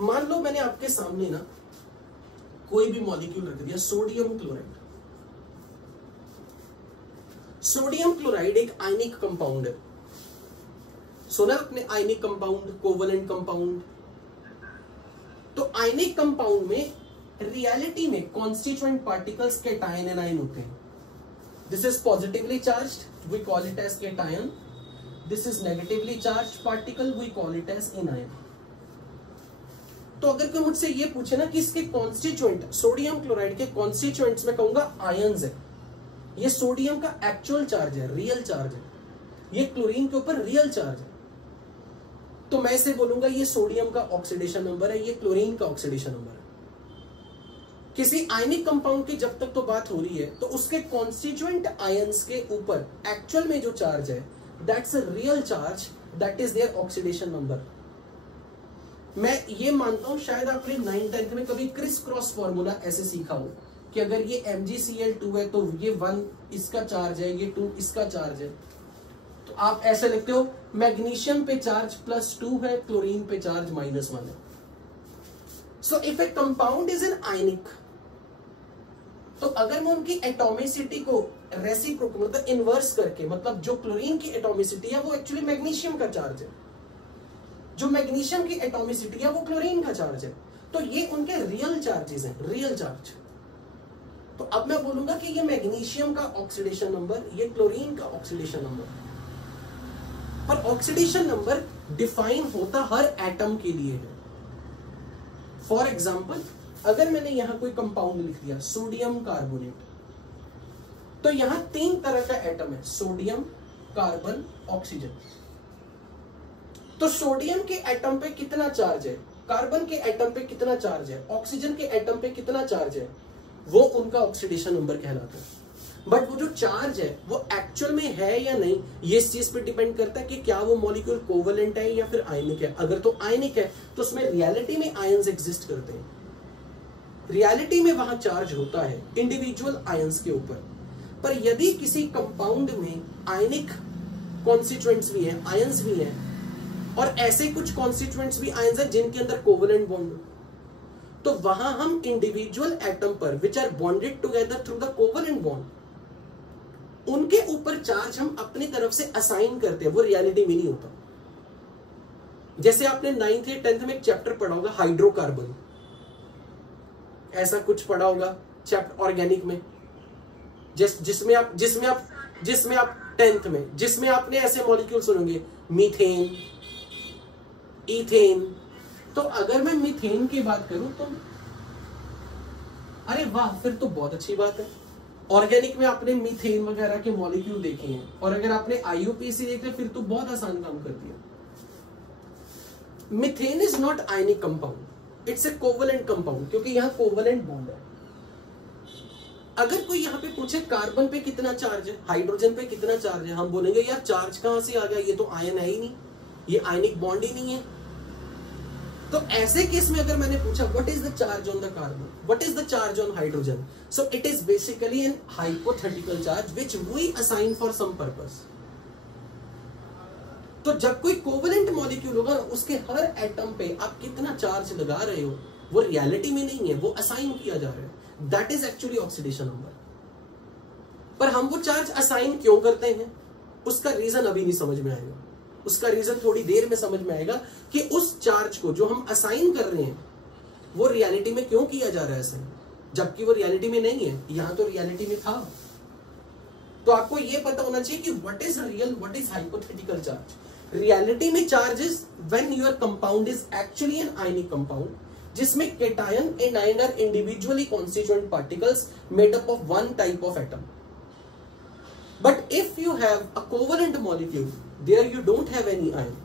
मान लो मैंने आपके सामने ना कोई भी मॉलिक्यूल रख दिया, सोडियम क्लोराइड। सोडियम क्लोराइड एक आयनिक कंपाउंड है। सुना आपने आयनिक कंपाउंड, कोवेलेंट कंपाउंड। तो आयनिक कंपाउंड में रियलिटी में कॉन्स्टिट्यूएंट पार्टिकल्स कैटायन एनायन होते हैं। This is positively charged, we call it as cation. This is negatively charged particle, we call it as anion. तो अगर कोई मुझसे ये पूछे ना कि इसके कॉन्स्टिट्यूएंट, सोडियम क्लोराइड के कॉन्स्टिट्यूएंट्स में कहूंगा आयंस है। ये सोडियम का एक्चुअल चार्ज है, रियल चार्ज है। ये क्लोरीन के ऊपर रियल चार्ज है। तो मैं इसे बोलूंगा ये सोडियम का ऑक्सीडेशन नंबर है, ये क्लोरीन का ऑक्सीडेशन नंबर है। किसी आयनिक कंपाउंड की जब तक तो बात हो रही है तो उसके कॉन्स्टिट्यूएंट आयंस के ऊपर एक्चुअल में जो चार्ज है that's a real charge, that is their oxidation number. मैं ये मानता हूं शायद आपने 9th-10th में कभी क्रिस क्रॉस फॉर्मूला ऐसे सीखा हो कि अगर ये MgCl2 है तो ये 1 इसका चार्ज है, ये 2 इसका चार्ज है। तो आप ऐसे लिखते हो मैग्नीशियम पे चार्ज +2 है, क्लोरीन पे चार्ज -1 है। So if A compound is an ionic, तो अगर मैं उनकी एटॉमिसिटी को रेसिप्रोकल मतलब इनवर्स करके, मतलब जो क्लोरीन की एटॉमिसिटी है वो एक्चुअली मैग्नीशियम का चार्ज है, जो मैग्नीशियम की एटॉमिसिटी है वो क्लोरीन का चार्ज है। तो ये उनके रियल चार्जेस हैं, रियल चार्ज। तो अब मैं बोलूंगा कि ये मैग्नीशियम का ऑक्सीडेशन नंबर, ये क्लोरीन का ऑक्सीडेशन नंबर। पर ऑक्सीडेशन नंबर डिफाइन होता हर एटम के लिए है। फॉर एग्जाम्पल, अगर मैंने यहां कोई कंपाउंड लिख दिया सोडियम कार्बोनेट, तो यहां 3 तरह का एटम है, सोडियम, कार्बन, ऑक्सीजन। तो सोडियम के एटम पे कितना चार्ज है, कार्बन के एटम पे कितना चार्ज है, ऑक्सीजन के एटम पे कितना चार्ज है, वो उनका ऑक्सीडेशन नंबर कहलाता है। बट वो जो चार्ज है वो एक्चुअल में है या नहीं, ये इस चीज पे डिपेंड करता है कि क्या वो मॉलिक्यूल कोवेलेंट है या फिर आयनिक है। अगर तो आयनिक है तो उसमें रियलिटी में आयंस एग्जिस्ट करते हैं, रियलिटी में वहां चार्ज होता है इंडिविजुअल आयंस के ऊपर। पर यदि किसी कंपाउंड में आयनिक कॉन्स्टिट्यूएंट्स भी हैं, आयंस भी हैं, और ऐसे कुछ कॉन्स्टिट्यूएंट्स भी आयंस हैं जिनके अंदर कोवेलेंट बॉन्ड हो, तो वहां हम इंडिविजुअल एटम पर which are bonded together through the covalent bond, उनके ऊपर चार्ज हम अपनी तरफ से असाइन करते हैं, वो रियलिटी में नहीं होता। जैसे आपने 9th या 10th में एक चैप्टर पढ़ा होगा हाइड्रोकार्बन, ऐसा कुछ पढ़ा होगा चैप्टर ऑर्गेनिक में, जिसमें आप 10th में जिसमें आपने ऐसे मॉलिक्यूल सुनोगे, मीथेन, इथेन। तो अगर मैं मीथेन की बात करूं तो अरे वाह, फिर तो बहुत अच्छी बात है। ऑर्गेनिक में आपने मीथेन वगैरह के मॉलिक्यूल देखे हैं, और अगर आपने IUPAC देखे फिर तो बहुत आसान काम कर दिया। Methane is not ionic compound, it's a covalent compound, क्योंकि यहां कोवेलेंट बॉन्ड है। अगर कोई यहां पे पूछे कार्बन पे कितना चार्ज है, हाइड्रोजन पे कितना चार्ज है, हम बोलेंगे यार चार्ज कहां से आ गया, ये तो आयन है ही नहीं, ये आयनिक बॉन्ड ही नहीं है। तो ऐसे केस में अगर मैंने पूछा what is the charge on the carbon, what is the charge on hydrogen, so it is basically an hypothetical charge which we assign for some purpose. तो जब कोई कोवेलेंट मॉलिक्यूल होगा उसके हर एटम पे आप कितना चार्ज लगा रहे हो वो रियलिटी में नहीं है, वो असाइन किया जा रहा है, that is actually oxidation number. पर हम वो चार्ज असाइन क्यों करते हैं उसका रीजन अभी नहीं समझ में आएगा, उसका रीजन थोड़ी देर में समझ में आएगा कि उस चार्ज को जो हम असाइन कर रहे हैं वो रियलिटी में क्यों किया जा रहा है असाइन, जबकि वो रियलिटी में नहीं है, यहां तो रियलिटी में था। तो आपको ये पता होना चाहिए कि what is real, what is hypothetical charge. Reality में charge is when your compound is actually an ionic compound जिसमें cation and ion are individually constituent particles made up of one type of atom. But if you have a covalent molecule there you don't have any ion,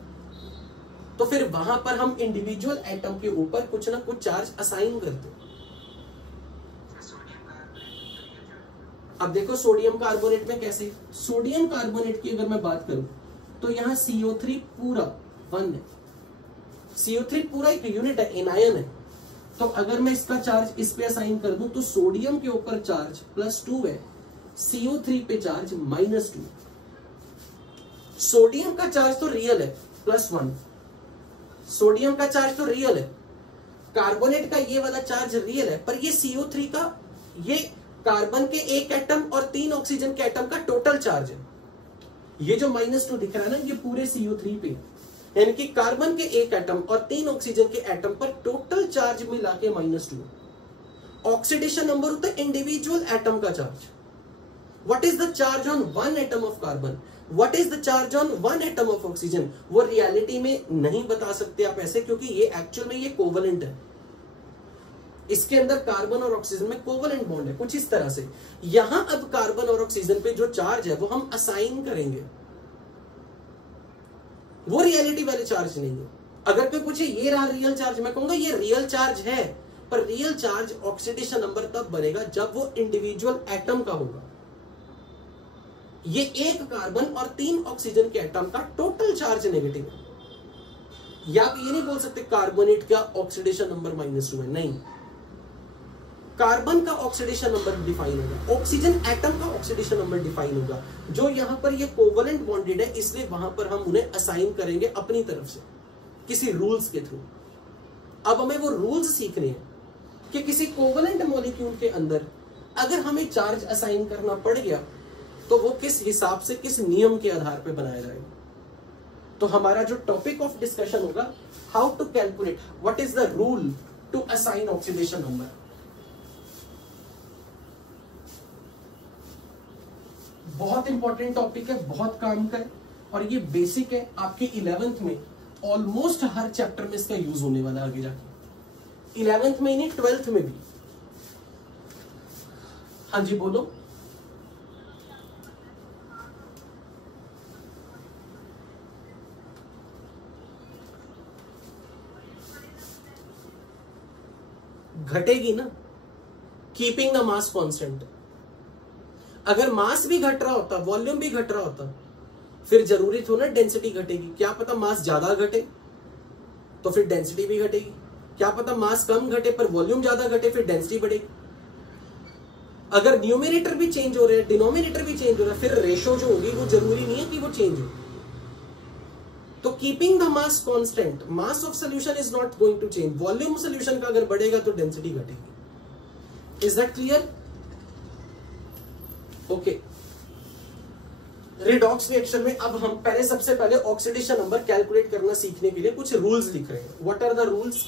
तो फिर वहां पर हम individual atom के ऊपर कुछ ना कुछ चार्ज असाइन करते हैं। अब देखो सोडियम कार्बोनेट में कैसे, सोडियम कार्बोनेट की अगर मैं बात करूं तो यहां CO3 पूरा 1 है, CO3 पूरा एक यूनिट है, एनायन है। तो अगर मैं इसका चार्ज इस पे असाइन कर दूं तो सोडियम के ऊपर चार्ज +2 है, CO3 पे चार्ज -2। सोडियम का चार्ज तो रियल है +1, सोडियम का चार्ज तो रियल है, कार्बोनेट का ये वाला चार्ज रियल है, पर ये CO3 का, ये कार्बन के एक एटम और 3 ऑक्सीजन के एटम का टोटल चार्ज है। ये जो -2 दिख रहा है ना ये पूरे CO3 पे, यानी कि कार्बन के एक एटम और 3 ऑक्सीजन के एटम पर टोटल चार्ज मिला के -2। ऑक्सीडेशन नंबर होता है इंडिविजुअल एटम का charge. What is the charge on one atom of carbon, what is the charge on one atom of oxygen, वो रियलिटी में नहीं बता सकते आप ऐसे, क्योंकि ये एक्चुअल में ये कोवेलेंट है, इसके अंदर कार्बन और ऑक्सीजन में कोवेलेंट बॉन्ड है कुछ इस तरह से। यहां अब कार्बन और ऑक्सीजन पे जो चार्ज है वो हम असाइन करेंगे, वो रियलिटी वाले चार्ज नहीं है। अगर कोई पूछे ये रहा रियल चार्ज, मैं कहूंगा ये रियल चार्ज है, पर रियल चार्ज ऑक्सीडेशन नंबर तब बनेगा जब वो इंडिविजुअल एटम का होगा। ये एक कार्बन और 3 ऑक्सीजन के एटम का टोटल चार्ज नेगेटिव है। या आप ये नहीं बोल सकते कार्बोनेट का ऑक्सीडेशन नंबर -2 है, नहीं, कार्बन का ऑक्सीडेशन नंबर डिफाइन होगा, ऑक्सीजन एटम का ऑक्सीडेशन नंबर डिफाइन होगा। जो यहां पर ये कोवेलेंट बॉन्डेड है इसलिए वहां पर हम उन्हें असाइन करेंगे अपनी तरफ से किसी रूल्स के थ्रू। अब हमें वो रूल्स सीखने हैं कि किसी कोवेलेंट मॉलिक्यूल के अंदर अगर हमें चार्ज असाइन करना पड़ गया तो वो किस हिसाब से, किस नियम के आधार पर बनाया जाएगा। तो हमारा जो टॉपिक ऑफ डिस्कशन होगा, how to calculate, what is the rule to assign oxidation number. बहुत इंपॉर्टेंट टॉपिक है, बहुत काम का है, और ये बेसिक है, आपके 11th में ऑलमोस्ट हर चैप्टर में इसका यूज होने वाला है आगे जाके, 11th में ही नहीं 12th में भी। हाँ जी बोलो। घटेगी ना, कीपिंग द मास कांस्टेंट। अगर मास भी घट रहा होता, वॉल्यूम भी घट रहा होता, फिर जरूरी थो ना डेंसिटी घटेगी। क्या पता मास ज्यादा घटे तो फिर डेंसिटी भी घटेगी, क्या पता मास कम घटे पर वॉल्यूम ज्यादा घटे फिर डेंसिटी बढ़ेगी। अगर न्यूमरेटर भी चेंज हो रहे हैं, डिनोमिनेटर भी चेंज हो रहा है, फिर रेशो जो होगी वो जरूरी नहीं है कि वो चेंज हो। तो keeping the mass constant, mass of solution is not going to change. Volume solution का अगर बढ़ेगा तो डेंसिटी घटेगी। Is that clear? Okay, redox reaction में अब हम पहले, सबसे पहले ऑक्सीडेशन नंबर कैलकुलेट करना सीखने के लिए कुछ रूल्स लिख रहे हैं। What are the rules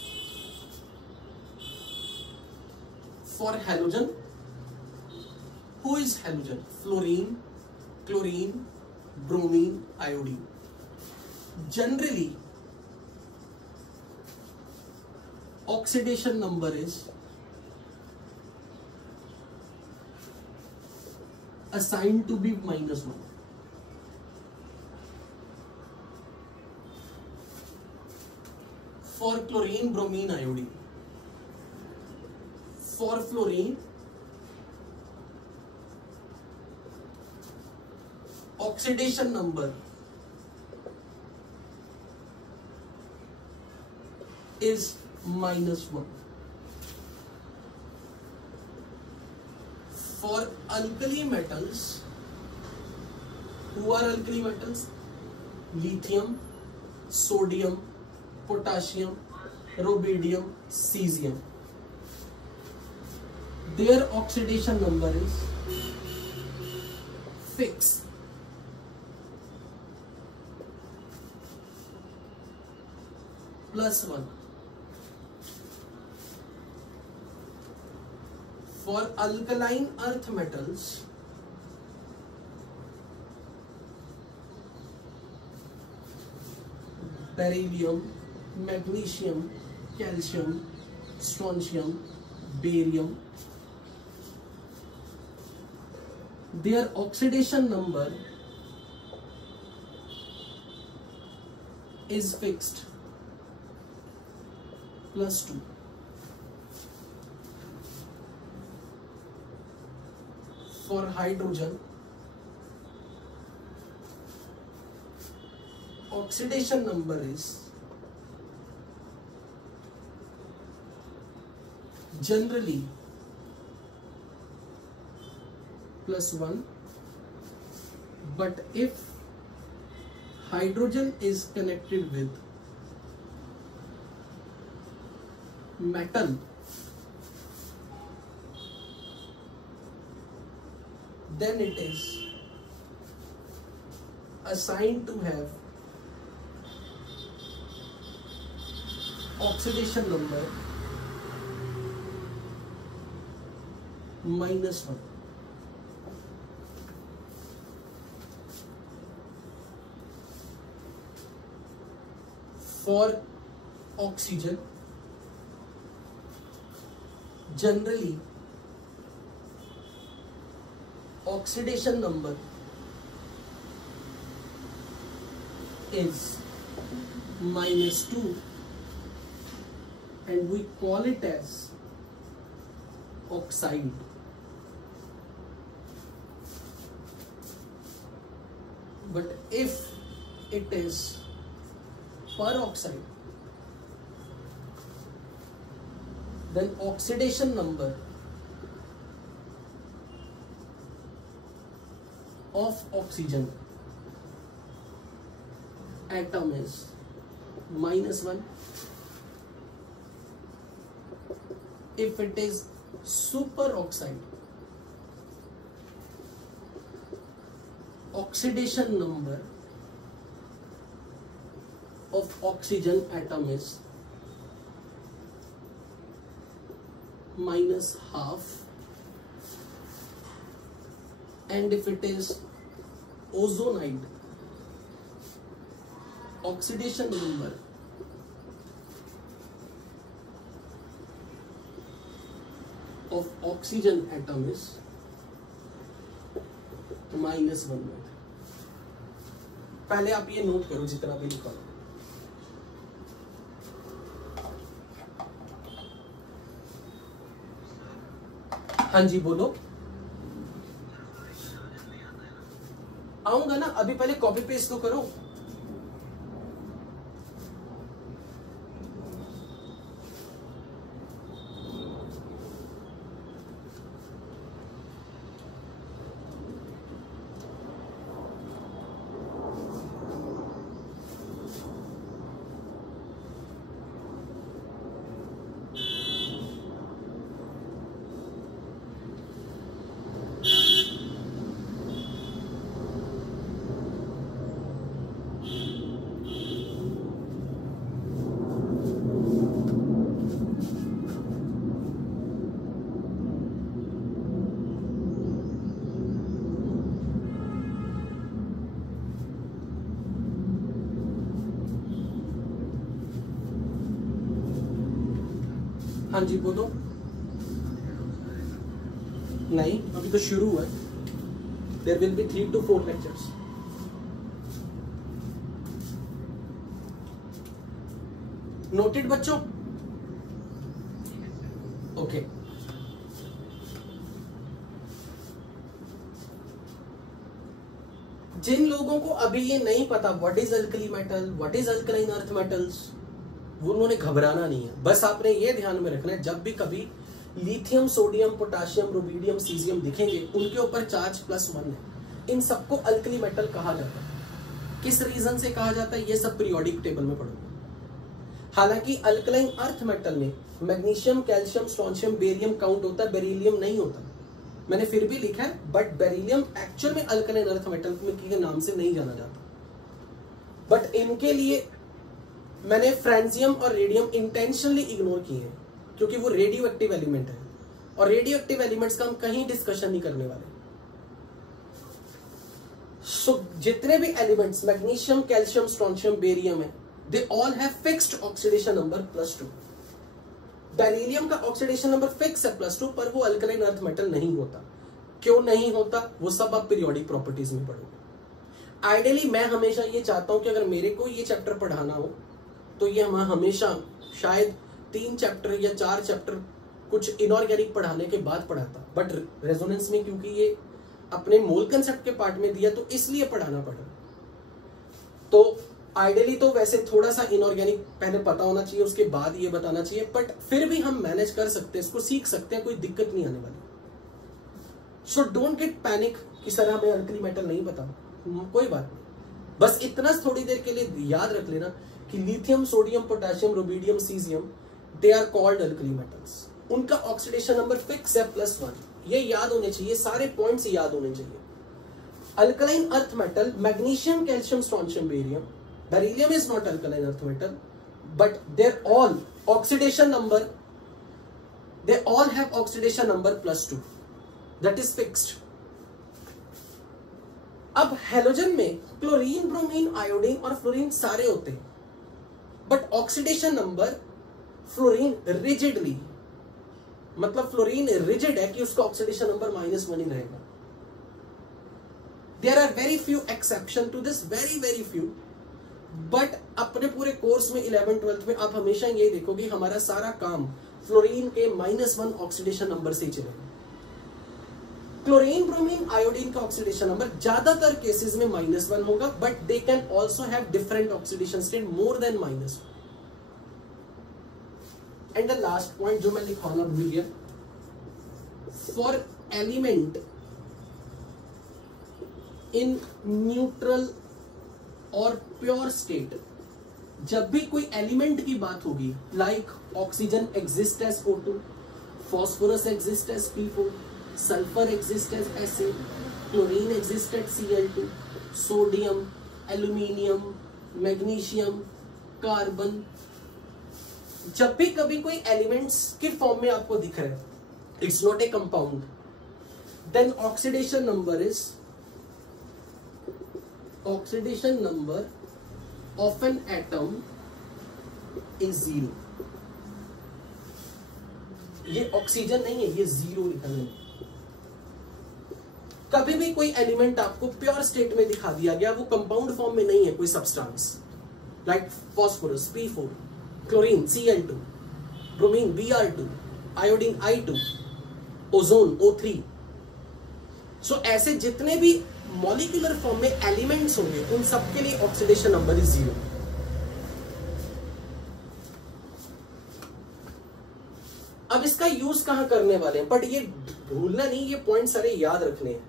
for halogen? Who is halogen? Fluorine, chlorine, bromine, iodine. Generally oxidation number is assigned to be -1. For chlorine, bromine, iodine. For fluorine, oxidation number is -1. For alkali metals, who are alkali metals? Lithium, sodium, potassium, rubidium, cesium. Their oxidation number is fixed. +1. For alkaline earth metals, beryllium, magnesium, calcium, strontium, barium, their oxidation number is fixed, +2. For hydrogen, oxidation number is generally +1, but if hydrogen is connected with metal, then it is assigned to have oxidation number -1. For oxygen, generally oxidation number is -2, and we call it as oxide. But if it is peroxide, then oxidation number of oxygen atom is -1. If it is superoxide, oxidation number of oxygen atom is -1/2, and if it is ozonide, oxidation number of oxygen atom is -1. पहले आप ये note करो जितना भी लिखा। हाँ जी बोलो। आऊंगा ना, अभी पहले कॉपी पेस्ट तो करो। हाँ जी बोलो। नहीं, अभी तो शुरू हुआ है। There will be 3 to 4 lectures. Noted बच्चों? Okay. जिन लोगों को अभी ये नहीं पता what is alkali metal, what is alkaline earth metals, वो उन्होंने घबराना नहीं है। बस आपने ये ध्यान में रखना है, जब भी कभी lithium, sodium, potassium, rubidium, caesium दिखेंगे उनके ऊपर चार्ज +1 है। इन सबको अल्कली मेटल कहा जाता है। किस रीजन से कहा जाता है ये सब पीरियोडिक टेबल में पढ़ोगे। हालांकि अल्कलाइन अर्थ मेटल में magnesium, calcium, strontium, barium count होता है, बेरिलियम नहीं होता। मैंने फिर भी लिखा है, बट बेरिलियम एक्चुअल में अल्कलाइन अर्थ मेटल के नाम से नहीं जाना जाता। बट इनके लिए मैंने फ्रांसियम और रेडियम इंटेंशनली इग्नोर किए हैं, क्योंकि वो रेडियो एक्टिव एलिमेंट है और रेडियो एक्टिव एलिमेंट्स का हम कहीं डिस्कशन नहीं करने वाले। सो जितने भी elements magnesium, calcium, strontium, barium है, they all have fixed oxidation number +2। Beryllium का ऑक्सीडेशन नंबर फिक्स है +2, पर वो अल्कलाइन अर्थ मेटल नहीं होता। क्यों नहीं होता वो सब आप पीरियोडिक प्रॉपर्टीज में पढ़ोगे। आइडियली मैं हमेशा ये चाहता हूं कि अगर मेरे को ये चैप्टर पढ़ाना हो तो ये हम हमेशा शायद 3 चैप्टर या 4 चैप्टर कुछ इनऑर्गेनिक पढ़ाने के बाद पढ़ाता, बट रेजोनेंस में क्योंकि ये अपने मोल कंसेप्ट के पार्ट में दिया तो इसलिए पढ़ाना पड़ा। तो आइडियली तो वैसे थोड़ा सा इनऑर्गेनिक पहले पता होना चाहिए, उसके बाद ये बताना चाहिए, बट फिर भी हम मैनेज कर सकते हैं, इसको सीख सकते हैं, कोई दिक्कत नहीं आने वाली। सो डोंट गेट पैनिक कि सर हमें अल्कली मेटल नहीं पता, कोई बात नहीं। बस इतना थोड़ी देर के लिए याद रख लेना कि lithium, sodium, potassium, rubidium, caesium, they are called alkali metals. उनका ऑक्सीडेशन नंबर फिक्स है +1। ये याद होने चाहिए, सारे पॉइंट्स याद होने चाहिए। Alkaline earth metal magnesium, calcium, strontium, barium, beryllium is not alkaline earth metal, but they're all oxidation number, they all have oxidation number +2, that is fixed. अब हेलोजन में क्लोरीन, ब्रोमीन, आयोडीन और fluorine सारे होते हैं, but oxidation number fluorine rigidly, मतलब fluorine rigid है कि उसका ऑक्सीडेशन नंबर -1 ही रहेगा। There are very few exception to this, very few, but अपने पूरे कोर्स में 11th-12th में आप हमेशा ये देखोगे हमारा सारा काम फ्लोरीन के -1 ऑक्सीडेशन नंबर से ही चलेगा। क्लोरीन, ब्रोमीन, आयोडीन का ऑक्सीडेशन नंबर ज्यादातर केसेस में -1 होगा, but they can also have different oxidation state more than -1। And the last point जो मैं लिखवाना भूल गया, फॉर एलिमेंट इन न्यूट्रल और प्योर स्टेट, जब भी कोई एलिमेंट की बात होगी, like oxygen exist as O2, phosphorus exist as P4, sulphur exist as Sa, chlorine exist as Cl2, sodium, aluminium, magnesium, carbon, जब भी कभी कोई एलिमेंट्स के फॉर्म में आपको दिख रहा है, it's not a compound, then oxidation number is oxidation number of an atom is 0। ये ऑक्सीजन नहीं है, ये 0 लिखा है। कभी भी कोई एलिमेंट आपको प्योर स्टेट में दिखा दिया गया, वो कंपाउंड फॉर्म में नहीं है, कोई substance like phosphorus P4, chlorine Cl2, bromine Br2, iodine I2, ozone O3। सो ऐसे जितने भी मॉलिक्यूलर फॉर्म में एलिमेंट्स होंगे उन सबके लिए ऑक्सीडेशन नंबर इज 0। अब इसका यूज कहां करने वाले हैं, बट ये भूलना नहीं, ये पॉइंट सारे याद रखने हैं।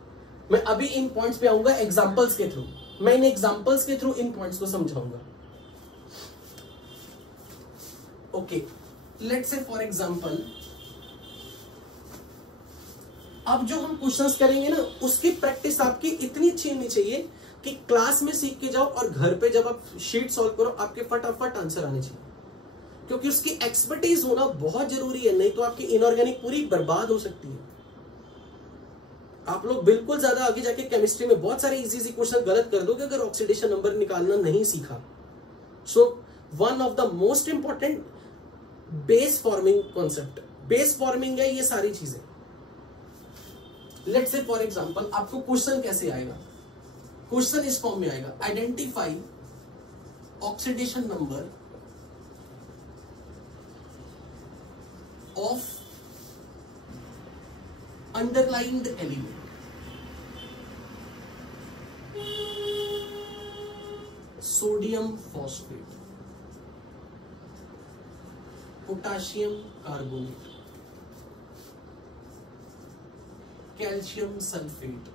मैं अभी इन पॉइंट्स पे आऊंगा एग्जांपल्स के थ्रू, मैं इन एग्जांपल्स के थ्रू इन पॉइंट्स को समझाऊंगा। Okay, let's say for example अब जो हम क्वेश्चंस करेंगे ना, उसकी प्रैक्टिस आपकी इतनी अच्छी होनी चाहिए कि क्लास में सीख के जाओ और घर पे जब आप शीट सॉल्व करो आपके फटाफट आंसर आने चाहिए, क्योंकि उसकी एक्सपर्टीज होना बहुत जरूरी है, नहीं तो आपकी इनऑर्गेनिक पूरी बर्बाद हो सकती है। आप लोग बिल्कुल ज्यादा आगे जाके केमिस्ट्री में बहुत सारे इजी क्वेश्चन गलत कर दोगे अगर ऑक्सीडेशन नंबर निकालना नहीं सीखा। So one of the most important base forming concept, base forming है ये सारी चीजें। लेट्स से फॉर एग्जांपल आपको क्वेश्चन कैसे आएगा, क्वेश्चन इस फॉर्म में आएगा, identify oxidation number of underlined element. Sodium phosphate, potassium carbonate, calcium sulphate,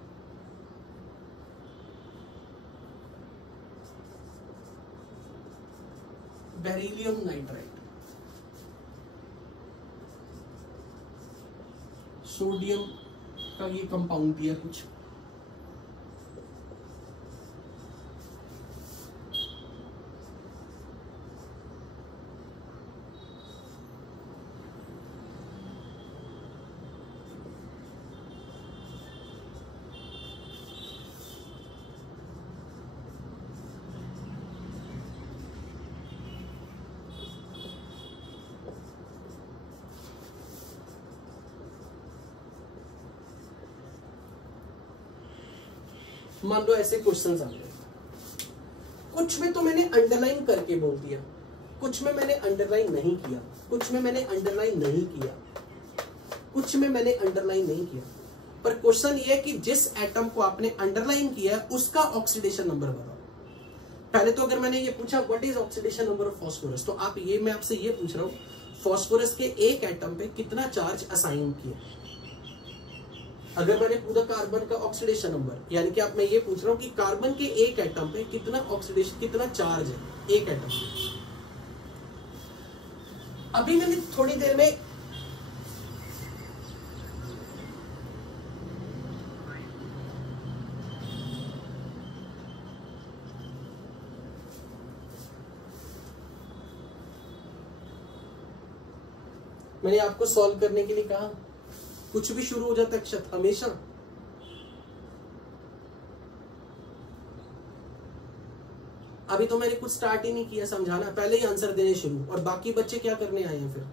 beryllium nitrite, sodium का ये कंपाउंड दिया कुछ, मान लो ऐसे क्वेश्चंस आ गए, कुछ में तो मैंने अंडरलाइन करके बोल दिया, कुछ में मैंने अंडरलाइन नहीं किया, कुछ में मैंने अंडरलाइन नहीं किया, कुछ में मैंने अंडरलाइन नहीं किया, पर क्वेश्चन ये है कि जिस एटम को आपने अंडरलाइन किया है उसका ऑक्सीडेशन नंबर बताओ। पहले तो अगर मैंने ये पूछा what is oxidation number of phosphorus, तो आप ये, मैं आपसे ये पूछ रहा हूं फास्फोरस के एक एटम पे कितना चार्ज असाइन किया। अगर मैंने पूरा कार्बन का ऑक्सीडेशन नंबर, यानी कि आप, मैं ये पूछ रहा हूं कि कार्बन के एक एटम पे कितना ऑक्सीडेशन, कितना चार्ज है एक एटम पे। अभी मैंने थोड़ी देर में मैंने आपको सॉल्व करने के लिए कहा, कुछ भी शुरू हो जाता है अक्षत हमेशा। अभी तो मैंने कुछ स्टार्ट ही नहीं किया समझाना, पहले ही आंसर देने शुरू, और बाकी बच्चे क्या करने आए हैं फिर,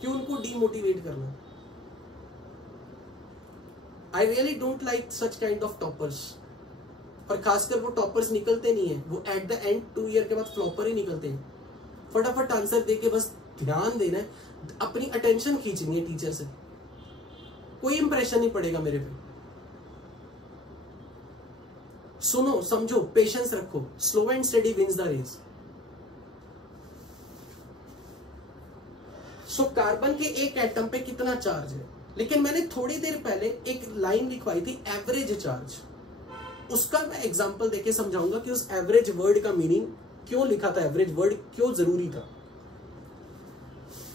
क्यों उनको डीमोटिवेट करना। I really don't like such kind of toppers, और खासकर वो टॉपर्स निकलते नहीं है, वो एट द एंड 2 ईयर के बाद फ्लॉपर ही निकलते हैं। फटाफट आंसर देके बस ध्यान देना है, अपनी अटेंशन खींचनी है टीचर से, कोई इंप्रेशन नहीं पड़ेगा मेरे पे। सुनो, समझो, पेशेंस रखो, slow and study wins the race. So carbon के एक एटम पे कितना चार्ज है, लेकिन मैंने थोड़ी देर पहले एक लाइन लिखवाई थी एवरेज चार्ज, उसका मैं एग्जांपल देके समझाऊंगा कि उस एवरेज वर्ड का मीनिंग क्यों लिखा था, एवरेज वर्ड क्यों जरूरी था।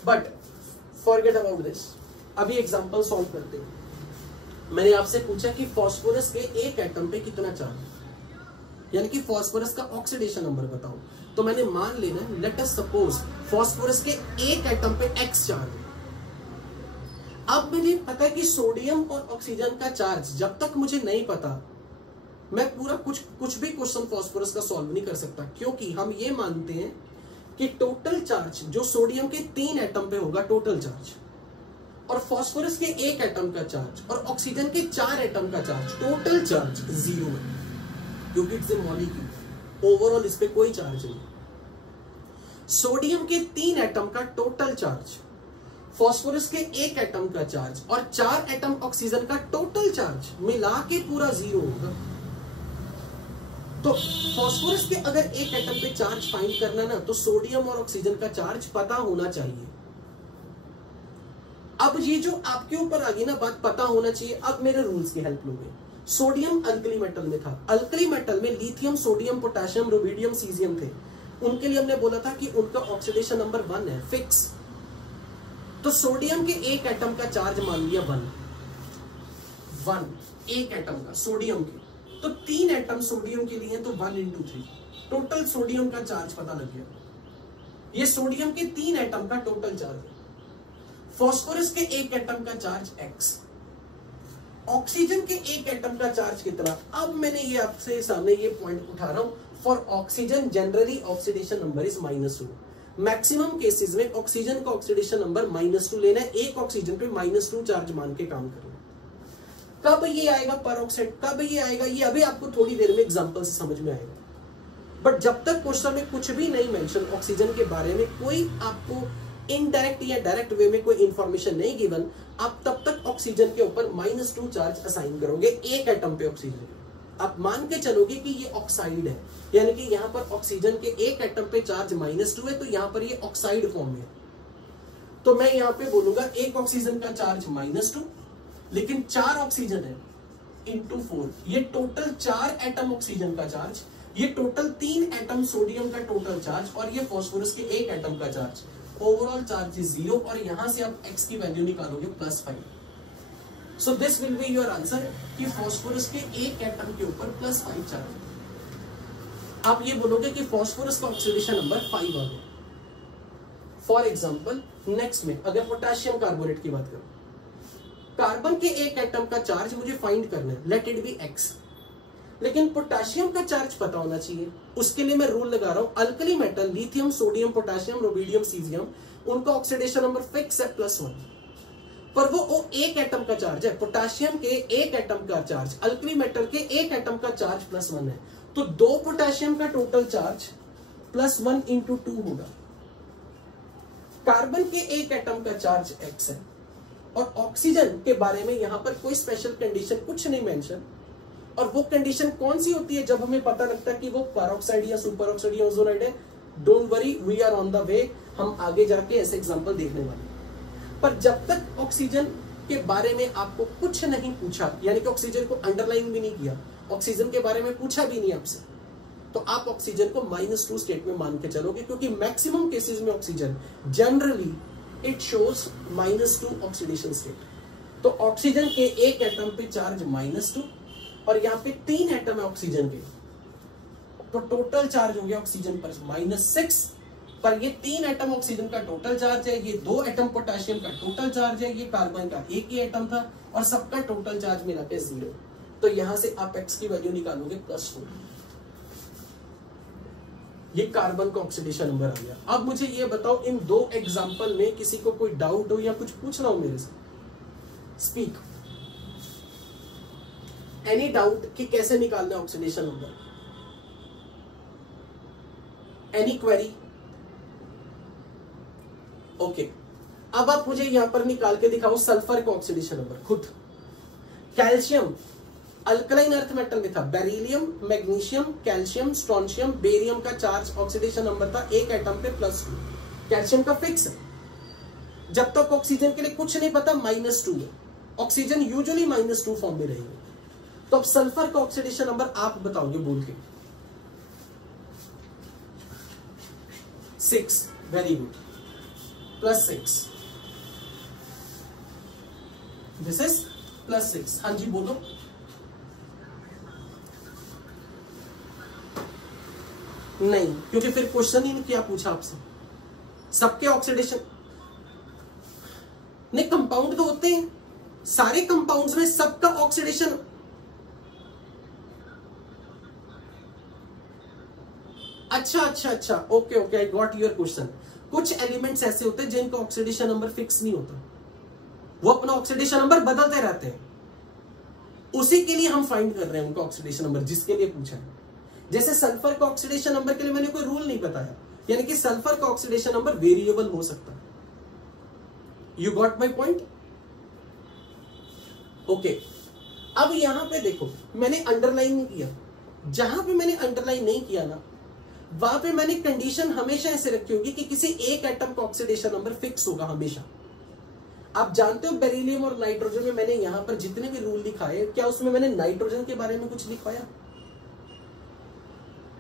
बट फॉरगेट अबाउट दिस, अभी एग्जांपल सॉल्व करते हैं। मैंने आपसे पूछा कि फास्फोरस के एक एटम पे कितना चार्ज, यानी कि फास्फोरस का ऑक्सीडेशन नंबर बताओ। तो मैंने मान लेना, लेट अस सपोज फास्फोरस के एक एटम पे x चार्ज है। अब मुझे पता है कि सोडियम और ऑक्सीजन का चार्ज, जब तक मुझे नहीं पता मैं पूरा कुछ भी क्वेश्चन फास्फोरस का सॉल्व नहीं कर सकता, क्योंकि हम ये मानते हैं कि टोटल चार्ज जो सोडियम के 3 एटम पे होगा टोटल चार्ज, और फास्फोरस के एक एटम का चार्ज और ऑक्सीजन के 4 एटम का चार्ज, टोटल चार्ज 0 है, क्योंकि इट्स ए मॉलिक्यूल, ओवरऑल इस पे कोई चार्ज नहीं। सोडियम के 3 एटम का टोटल चार्ज, फास्फोरस के एक एटम का चार्ज और 4 एटम ऑक्सीजन का टोटल चार्ज मिला के पूरा 0 होगा। तो फास्फोरस के अगर एक एटम पे चार्ज फाइंड करना ना, तो सोडियम और ऑक्सीजन का चार्ज पता होना चाहिए। अब ये जो आपके ऊपर आ गई ना बात, पता होना चाहिए, अब मेरे रूल्स की हेल्प लोगे। सोडियम अल्कली मेटल में था, अल्कली मेटल में lithium, sodium, potassium, rubidium, caesium थे। उनके लिए हमने बोला था कि उनका ऑक्सीडेशन नंबर 1 है, फिक्स। तो सोडियम के एक एटम का चार्ज मान लिया 1 एक एटम का सोडियम के, तो 3 एटम सोडियम के लिए तो 1 × 3 टोटल सोडियम का चार्ज पता लग गया। ये सोडियम के 3 एटम का टोटल चार्ज है। फास्फोरस के एक एटम का चार्ज x, ऑक्सीजन के एक एटम का चार्ज कितना। अब मैंने ये आपसे सामने ये पॉइंट उठा रहा हूं, for oxygen generally oxidation number is -2। Maximum cases में ऑक्सीजन का ऑक्सीडेशन नंबर -2 लेना है, एक ऑक्सीजन पे -2 चार्ज मान के काम करना। कब ये आएगा परऑक्साइड, कब ये आएगा, ये अभी आपको थोड़ी देर में एग्जांपल से समझ में आएगा। बट जब तक क्वेश्चन में कुछ भी नहीं मेंशन ऑक्सीजन के बारे में, कोई आपको इनडायरेक्ट या डायरेक्ट वे में कोई इंफॉर्मेशन नहीं गिवन, आप तब तक ऑक्सीजन के ऊपर -2 चार्ज असाइन करोगे एक एटम पे ऑक्सीजन। आप मान के चलोगे कि ये ऑक्साइड है, यानी कि यहाँ पर ऑक्सीजन के एक एटम पे चार्ज -2 है, तो यहाँ पर ये ऑक्साइड फॉर्म में है। तो मैं यहां पे बोलूंगा एक ऑक्सीजन का चार्ज -2, लेकिन 4 ऑक्सीजन है इंटू 4, ये टोटल 4 एटम ऑक्सीजन का चार्ज, ये टोटल 3 एटम सोडियम का टोटल चार्ज, और ये फास्फोरस के 1 एटम का चार्ज। ओवरऑल चार्ज इज 0, और यहां से आप x की वैल्यू निकालोगे +5। So this will be your answer कि फास्फोरस के 1 एटम के ऊपर +5 चार्ज। आप ये बोलोगे कि फास्फोरस का ऑक्सीडेशन नंबर 5 आ गया। फॉर एग्जाम्पल नेक्स्ट में अगर पोटेशियम कार्बोनेट की बात करूं, कार्बन के 1 एटम का चार्ज मुझे फाइंड करना है, लेट इट बी x, लेकिन पोटेशियम का चार्ज पता होना चाहिए। उसके लिए मैं रूल लगा रहा हूं, alkali metal lithium, sodium, potassium, rubidium, caesium, उनका ऑक्सीडेशन नंबर फिक्स है +1, पर वो 1 एटम का चार्ज है। पोटेशियम के 1 एटम का चार्ज, अल्कली मेटल के 1 एटम का चार्ज +1 है, तो 2 पोटेशियम का टोटल चार्ज +1 × 2 होगा। कार्बन के 1 एटम का चार्ज x है, और ऑक्सीजन के बारे में यहां पर कोई स्पेशल कंडीशन कुछ नहीं मेंशन, और वो कंडीशन कौन सी होती है जब हमें पता लगता है कि वो पेरोक्साइड या सुपर ऑक्साइड या ओजोनाइड है। Don't worry, we are on the way, हम आगे जाके ऐसे एग्जांपल देखने वाले हैं। पर जब तक ऑक्सीजन के बारे में आपको कुछ नहीं पूछा, यानी कि ऑक्सीजन को अंडरलाइन भी नहीं किया, ऑक्सीजन के बारे में पूछा भी नहीं आपसे, तो आप ऑक्सीजन को -2 स्टेट में मान के चलोगे, क्योंकि मैक्सिमम केसेस में oxygen generally it shows -2 oxidation state. तो ऑक्सीजन के 1 एटम पे चार्ज -2, और यहाँ पे 3 एटम है ऑक्सीजन के, तो टोटल चार्ज हो गया ऑक्सीजन पर -6, पर ये 3 एटम ऑक्सीजन का टोटल चार्ज है, ये 2 एटम पोटेशियम का टोटल चार्ज है, ये कार्बन का 1 ही एटम था, और सबका टोटल चार्ज मिला के 0। तो यहां से आप x की वैल्यू निकालोगे +4। ये कार्बन का ऑक्सीडेशन नंबर आ गया। अब मुझे ये बताओ, इन 2 एग्जांपल में किसी को कोई डाउट हो या कुछ पूछना हो मेरे से, स्पीक। एनी डाउट कि कैसे निकालना है oxidation number? Any query? Okay, अब आप मुझे यहां पर निकाल के दिखाओ सल्फर का ऑक्सीडेशन नंबर खुद। कैल्शियम अल्कलाइन अर्थ मेटल में था, beryllium, magnesium, calcium, strontium, barium का चार्ज ऑक्सीडेशन नंबर था 1 एटम पे +2। कैल्शियम का फिक्स है, जब तक ऑक्सीजन के लिए कुछ नहीं पता -2 है, ऑक्सीजन यूजुअली -2 फॉर्म में रहेगी। तो अब सल्फर का ऑक्सीडेशन नंबर आप बताओगे बोल के। 6, वेरी गुड, +6, दिस इज +6। हाँ जी बोलो। नहीं, क्योंकि फिर क्वेश्चन ही क्या पूछा आपसे, सबके ऑक्सीडेशन नहीं, कंपाउंड तो होते हैं सारे कंपाउंड्स में, सबका ऑक्सीडेशन। अच्छा, okay, I got your question. कुछ एलिमेंट्स ऐसे होते हैं जिनका ऑक्सीडेशन नंबर फिक्स नहीं होता, वो अपना ऑक्सीडेशन नंबर बदलते रहते हैं, उसी के लिए हम फाइंड कर रहे हैं उनका ऑक्सीडेशन नंबर, जिसके लिए पूछा है। जैसे सल्फर का ऑक्सीडेशन नंबर के लिए मैंने कोई रूल नहीं बताया, यानी कि सल्फर का ऑक्सीडेशन नंबर वेरिएबल हो सकता है। You got my point? Okay, अब यहां पे देखो, मैंने अंडरलाइन नहीं किया, जहां पे मैंने अंडरलाइन नहीं किया ना, वहां पे मैंने कंडीशन हमेशा ऐसे रखी होगी कि किसी 1 एटम का ऑक्सीडेशन नंबर फिक्स होगा हमेशा। आप जानते हो बेरिलियम और नाइट्रोजन में मैंने यहां पर जितने भी रूल लिखाए, क्या उसमें मैंने नाइट्रोजन के बारे में कुछ लिखवाया?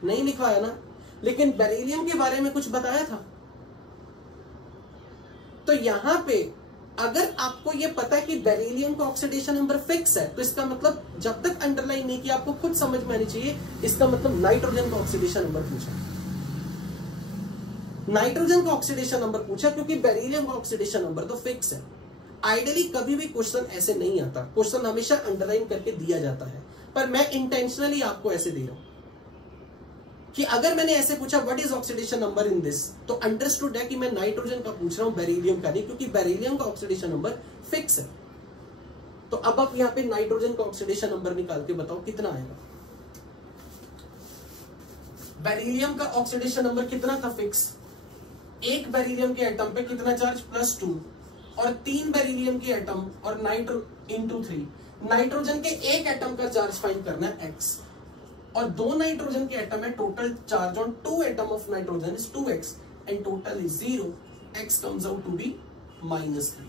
नहीं लिखवाया ना, लेकिन बेरिलियम के बारे में कुछ बताया था। तो यहां पे अगर आपको यह पता है कि बेरिलियम का ऑक्सीडेशन नंबर फिक्स है, तो इसका मतलब जब तक अंडरलाइन नहीं किया आपको खुद समझ में आनी चाहिए, इसका मतलब नाइट्रोजन का ऑक्सीडेशन नंबर पूछा, नाइट्रोजन का ऑक्सीडेशन नंबर पूछा, क्योंकि बेरिलियम का ऑक्सीडेशन नंबर तो फिक्स है। आइडियली कभी भी क्वेश्चन ऐसे नहीं आता, क्वेश्चन हमेशा अंडरलाइन करके दिया जाता है, पर मैं इंटेंशनली आपको ऐसे दे रहा हूं कि अगर मैंने ऐसे पूछा what is oxidation number in this, तो अंडरस्टूड है कि मैं नाइट्रोजन का पूछ रहा हूं, बेरिलियम का नहीं, क्योंकि बेरिलियम का ऑक्सीडेशन नंबर फिक्स है। तो अब आप यहां पे नाइट्रोजन का ऑक्सीडेशन नंबर निकाल के बताओ कितना आएगा। बेरिलियम का ऑक्सीडेशन नंबर कितना था फिक्स, 1 बेरिलियम के एटम पे कितना चार्ज +2, और 3 बेरिलियम के एटम और नाइट्रो इंटू 3, नाइट्रोजन के 1 एटम का चार्ज फाइंड करना है x, और 2 नाइट्रोजन के एटम है, total charge on 2 atom of nitrogen is 2x and total is 0, x comes out to be -3।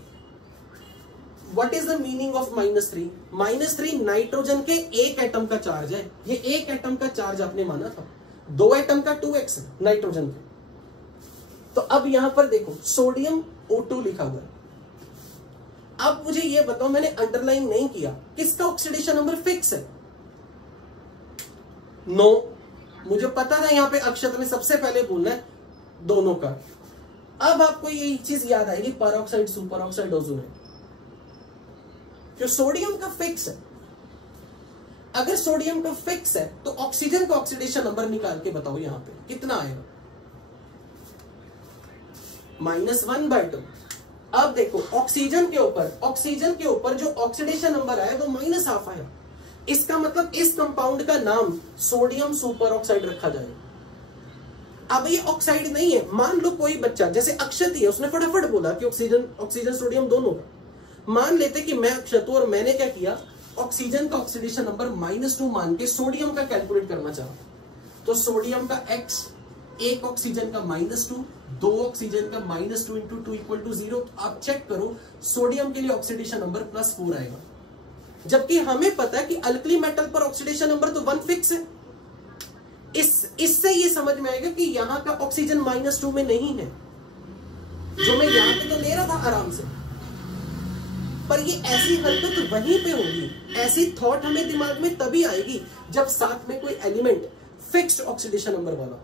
What is the meaning of -3? -3 nitrogen के एक atom का चार्ज है। ये एक एटम का चार्ज आपने माना था, 2 एटम का 2x है नाइट्रोजन के। तो अब यहां पर देखो सोडियम O2 लिखा हुआ है। अब मुझे ये बताओ, मैंने अंडरलाइन नहीं किया, किसका ऑक्सीडेशन नंबर फिक्स है? नो, मुझे पता था यहां पे अक्षत ने सबसे पहले बोलना है दोनों का। अब आपको ये चीज याद आएगी, परऑक्साइड सुपर ऑक्साइड ओजोन है, जो सोडियम का फिक्स है। अगर सोडियम का फिक्स है तो ऑक्सीजन का ऑक्सीडेशन नंबर निकाल के बताओ यहां पे कितना आएगा? -1/2। अब देखो ऑक्सीजन के ऊपर जो ऑक्सीडेशन नंबर आया वो -1/2 आया। इसका मतलब इस कंपाउंड का नाम सोडियम सुपर ऑक्साइड रखा जाएगा। अब ये ऑक्साइड नहीं है। मान लो कोई बच्चा जैसे अक्षत ही है, उसने फटाफट बोला कि ऑक्सीजन सोडियम दोनों का। मान लेते कि मैं अक्षत हूं और मैंने क्या किया, ऑक्सीजन का ऑक्सीडेशन नंबर -2 मान के सोडियम का कैलकुलेट करना चाहा। तो सोडियम का x, एक ऑक्सीजन का -2, 2 ऑक्सीजन का -2 × 2 = 0। आप चेक करो, सोडियम के लिए ऑक्सीडेशन नंबर +4 आएगा, जबकि हमें पता है कि अल्कली मेटल पर ऑक्सीडेशन नंबर तो 1 फिक्स है। इससे ये समझ में आएगा कि यहां का ऑक्सीजन -2 में नहीं है, जो मैं यहां पे तो ले रहा था आराम से। पर ये ऐसी हरकत वहीं पे होगी, ऐसी थॉट हमें दिमाग में तभी आएगी जब साथ में कोई एलिमेंट फिक्स्ड ऑक्सीडेशन नंबर वाला,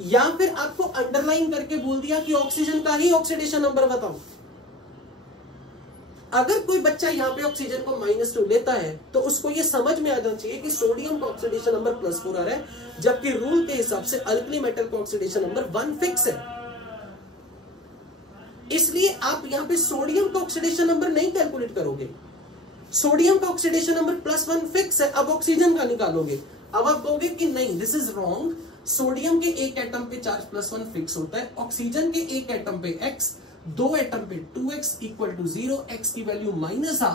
या फिर आपको अंडरलाइन करके बोल दिया कि ऑक्सीजन का ही ऑक्सीडेशन नंबर बताओ। अगर कोई बच्चा यहाँ पे ऑक्सीजन को -2 लेता है तो उसको ये समझ में आ जाना चाहिए कि सोडियम का ऑक्सीडेशन नंबर +4 आ रहा है, जबकि रूल के हिसाब से अल्कली मेटल का ऑक्सीडेशन नंबर 1 फिक्स है। इसलिए आप यहाँ पे सोडियम का ऑक्सीडेशन नंबर नहीं कैलकुलेट करोगे। सोडियम का ऑक्सीडेशन नंबर +1 फिक्स है, अब ऑक्सीजन का निकालोगे। अब आप कहोगे कि नहीं, दिस इज रॉन्ग, सोडियम के एक एटम पे चार्ज +1 फिक्स होता है, ऑक्सीजन के एक एटम पे x, 2 एटम पे 2x = 0, x की वैल्यू -1/2,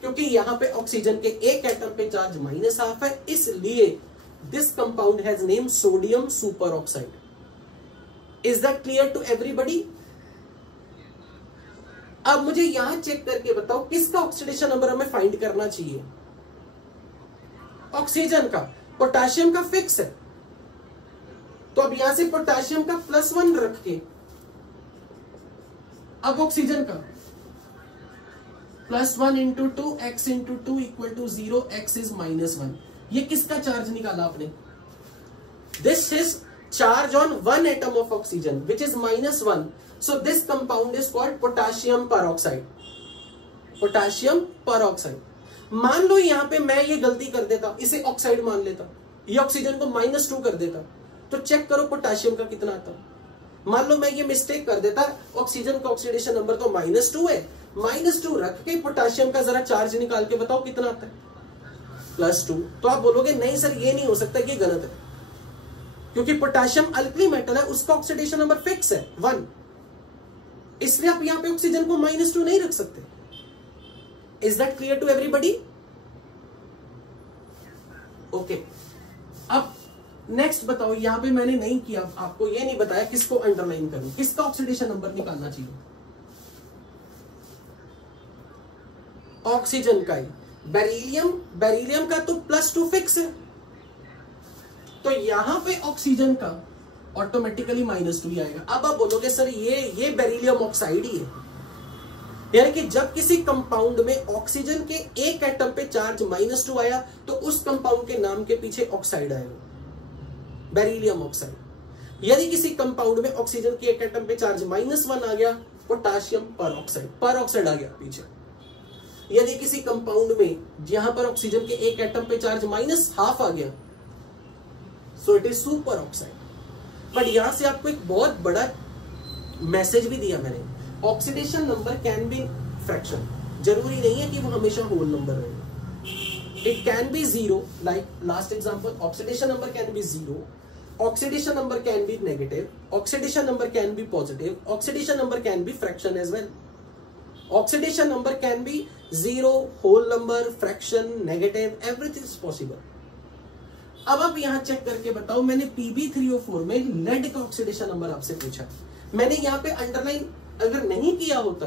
क्योंकि यहां पे ऑक्सीजन के एक एटम पे चार्ज -1/2 है, इसलिए this compound has name sodium super oxide. Is that clear to everybody? अब मुझे यहां चेक करके बताओ किसका ऑक्सीडेशन नंबर हमें फाइंड करना चाहिए? ऑक्सीजन का। पोटेशियम का फिक्स है, तो अब यहां से पोटेशियम का +1 रख के, अब ऑक्सीजन का +1 × 2, x × 2 = 0, x is -1। ये किसका चार्ज निकाला आपने? This is charge on 1 atom of oxygen which is -1. So this compound is called potassium peroxide. Potassium peroxide. मान लो यहां पे मैं ये गलती कर देता, इसे ऑक्साइड मान लेता, ये ऑक्सीजन को -2 कर देता, तो चेक करो पोटेशियम का कितना आता। मान लो मैं ये मिस्टेक कर देता, ऑक्सीजन का ऑक्सीडेशन नंबर तो -2 है, -2 रख के पोटेशियम का जरा चार्ज निकाल के बताओ कितना आता है? +2। तो आप बोलोगे नहीं सर ये नहीं हो सकता, ये गलत है, क्योंकि पोटेशियम अल्कली मेटल है, उसका ऑक्सीडेशन नंबर फिक्स है 1, इसलिए आप यहां पे ऑक्सीजन को -2 नहीं रख सकते। Is that clear to everybody? Okay, अब नेक्स्ट बताओ, यहां पे मैंने नहीं किया, आपको ये नहीं बताया किसको अंडरलाइन करूं, किसका ऑक्सीडेशन नंबर निकालना चाहिए? ऑक्सीजन का ही। बेरिलियम का तो +2 फिक्स है, तो यहां पे ऑक्सीजन का ऑटोमेटिकली -2 ही आएगा। अब आप बोलोगे सर ये बेरिलियम ऑक्साइड ही है, यानी कि जब किसी कंपाउंड में ऑक्सीजन के एक एटम पे चार्ज -2 आया तो उस कंपाउंड के नाम के पीछे ऑक्साइड आएगा, बेरिलियम ऑक्साइड। यदि किसी कंपाउंड में ऑक्सीजन के एक एटम पे चार्ज -1 आ गया, पोटेशियम पेरोक्साइड आ गया पीछे। यदि किसी कंपाउंड में जहां पर ऑक्सीजन के एक एटम पे चार्ज -1/2 आ गया, सो it is super oxide. But यहां से आपको एक बहुत बड़ा मैसेज भी दिया मैंने, oxidation number can be fraction, जरूरी नहीं है कि वो हमेशा होल नंबर रहेगा। It can be 0, like last example, oxidation number can be 0, oxidation number can be negative, oxidation number can be positive, oxidation number can be fraction as well. Oxidation number can be 0, whole number, fraction, negative, everything is possible. अब आप यहां check करके बताओ, मैंने PB3O4 में lead का oxidation number आपसे पूछा, मैंने यहां पे अंडरलाइन अगर नहीं किया होता,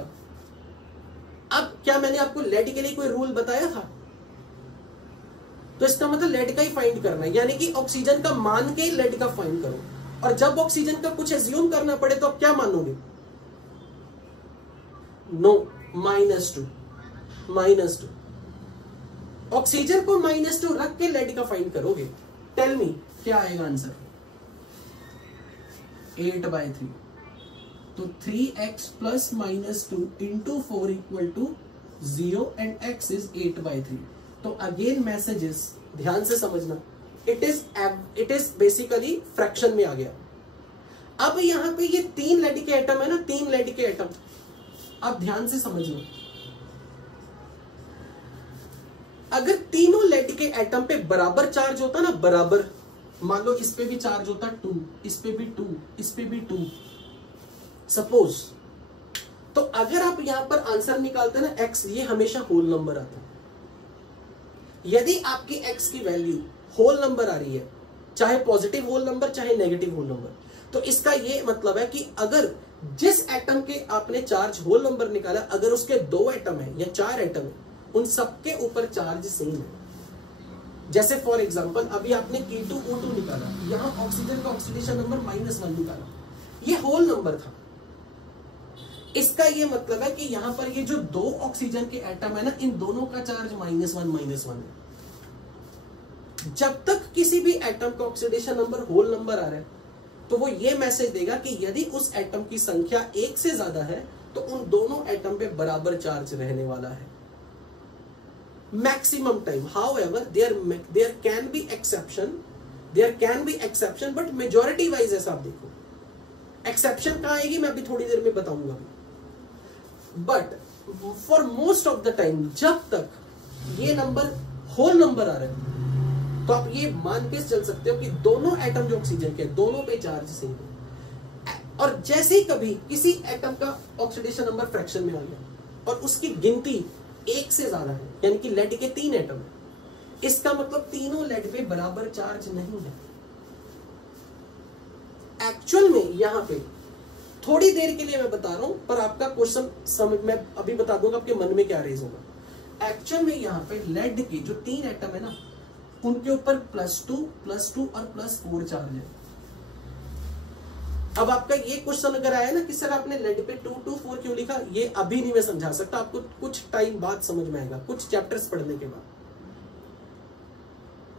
अब क्या मैंने आपको लेड के लिए कोई रूल बताया था? तो इसका मतलब लेड का ही फाइंड करना है, यानी कि ऑक्सीजन का मान के लेड का फाइंड करो। और जब ऑक्सीजन का कुछ एज्यूम करना पड़े तो आप क्या मानोगे? नो, -2 ऑक्सीजन को -2 रख के लेड का फाइंड करोगे। टेल मी क्या आएगा आंसर? 8/3। तो 3x plus -2 into 4 equal to 0 and x is 8/3। तो अगेन मैसेजेस ध्यान से समझना, इट इज बेसिकली फ्रैक्शन में आ गया। अब यहां पे ये 3 लेड के एटम है ना, 3 लेड के एटम, आप ध्यान से समझना। अगर तीनों लेड के एटम पे बराबर चार्ज होता ना, बराबर, मान लो इस पे भी चार्ज होता 2, इस पे भी 2, इस पे भी 2, सपोज, तो अगर आप यहां पर आंसर निकालते ना x, ये हमेशा होल नंबर आता है। यदि आपकी x की वैल्यू होल नंबर आ रही है, चाहे पॉजिटिव होल नंबर चाहे नेगेटिव होल नंबर, तो इसका ये मतलब है कि अगर जिस एटम के आपने चार्ज होल नंबर निकाला, अगर उसके 2 एटम है या 4 एटम है, उन सबके ऊपर चार्ज सेम है। जैसे फॉर एग्जांपल अभी आपने K2O2 निकाला, यहां ऑक्सीजन का ऑक्सीडेशन नंबर -1 निकाला, ये होल नंबर था। इसका ये मतलब है कि यहां पर ये जो 2 ऑक्सीजन के एटम है ना, इन दोनों का चार्ज -1 है। जब तक किसी भी एटम का ऑक्सीडेशन नंबर होल नंबर आ रहा है, तो वो ये मैसेज देगा कि यदि उस एटम की संख्या 1 से ज्यादा है तो उन दोनों एटम पे बराबर चार्ज रहने वाला है maximum time. However there can be exception, but majority wise ऐसा आप देखो। एक्सेप्शन कहां आएगी मैं अभी थोड़ी देर में बताऊंगा, but for most of the time जब तक ये नंबर होल नंबर आ रहा है, तो आप ये मान के चल सकते हो कि दोनों एटम जो ऑक्सीजन के, दोनों पे चार्ज सेम है। और जैसे ही कभी किसी एटम का ऑक्सीडेशन नंबर फ्रैक्शन में आ गया और उसकी गिनती 1 से ज्यादा है, यानी कि लेड के 3 एटम है, इसका मतलब तीनों लेड पे बराबर चार्ज नहीं है। एक्चुअल में यहां पे थोड़ी देर के लिए मैं बता रहा हूं, पर आपका क्वेश्चन समझ, मैं अभी बता दूंगा आपके मन में क्या रेज होगा। एक्चुअल में यहां पे लेड के जो 3 एटम है ना, उनके ऊपर +2, +2 और +4 चार्ज है। अब आपका ये क्वेश्चन अगर आया ना कि सर आपने लेड पे 2, 2, 4 क्यों लिखा, ये अभी नहीं मैं समझा सकता, आपको कुछ टाइम बाद समझ में आएगा, कुछ चैप्टर्स पढ़ने के बाद।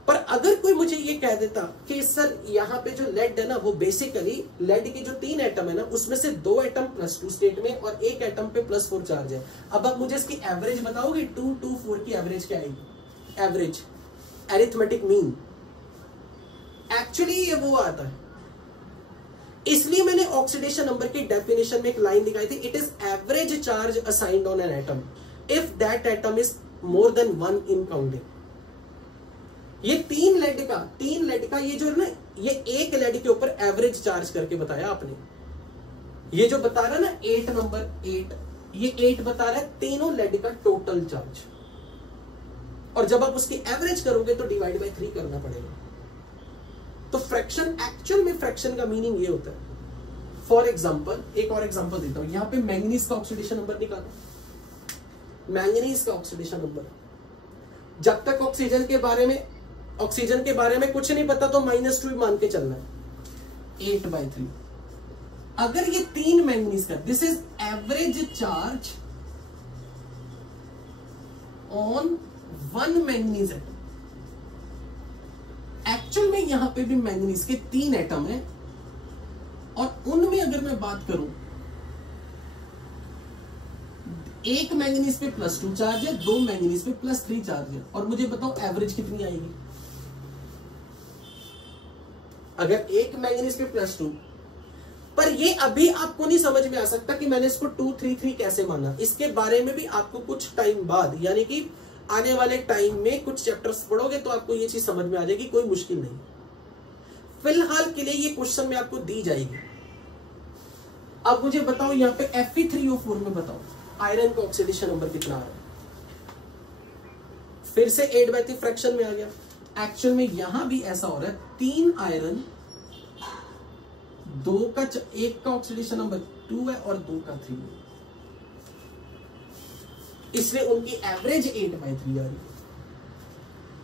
पर अगर कोई मुझे ये कह देता कि सर यहाँ पे जो लेड है ना, वो बेसिकली लेड के जो 3 एटम है ना, उसमें से 2 एटम +2 स्टेट में और 1 एटम पे +4 चार्ज है। अब आप मुझे इसकी एवरेज बताओगे, 2, 2, 4 की एवरेज क्या आएगी? एवरेज, अरिथमेटिक मीन, एक्चुअली ये वो आता है। इसलिए मैंने ऑक्सीडेशन नंबर की डेफिनेशन में एक लाइन दिखाई थी, it is average charge assigned on an atom if that atom is more than 1 in counting. ये 3 लेड का ये जो है ना, ये एक लेड के ऊपर एवरेज चार्ज करके बताया आपने। ये जो बता रहा है ना 8 नंबर 8, ये 8 बता रहा है तीनों लेड का टोटल चार्ज, और जब आप उसकी एवरेज करोगे तो डिवाइड बाय 3 करना पड़ेगा। तो फ्रैक्शन, एक्चुअल में फ्रैक्शन का मीनिंग ये होता है। फॉर एग्जांपल, एक और एग्जांपल देता हूं, यहां पे मैंगनीज का ऑक्सीडेशन नंबर निकालो। मैंगनीज का ऑक्सीडेशन नंबर, जब तक ऑक्सीजन के बारे में कुछ नहीं पता तो -2 मान के चलना है, 8/3। अगर ये 3 मैंगनीज का, this is average charge on 1 manganese atom. Actual में यहां पे भी मैंगनीज के 3 एटम है, और उनमें अगर मैं बात करूं, एक मैंगनीज पे +2 चार्ज है, 2 मैंगनीज पे +3 चार्ज है, और मुझे बताओ एवरेज कितनी आएगी? अगर एक मैंगनीज पे +2, पर ये अभी आपको नहीं समझ में आ सकता कि मैंने इसको 2, 3, 3 कैसे माना। इसके बारे में भी आपको कुछ टाइम बाद, यानी कि आने वाले टाइम में कुछ चैप्टर्स पढ़ोगे तो आपको ये चीज समझ में आ जाएगी, कोई मुश्किल नहीं। फिलहाल के लिए ये क्वेश्चन में आपको दी जाएगी। अब मुझे बताओ यहां पे Fe3O4 में बताओ आयरन का ऑक्सीडेशन नंबर कितना आ रहा है? फिर से 8/3 फ्रैक्शन में आ गया। एक्चुअल में यहां भी ऐसा हो रहा है, 3 आयरन, 1 का ऑक्सीडेशन नंबर 2 है और 2 का 3 है, इसलिए उनकी एवरेज 8/3 आ रही है।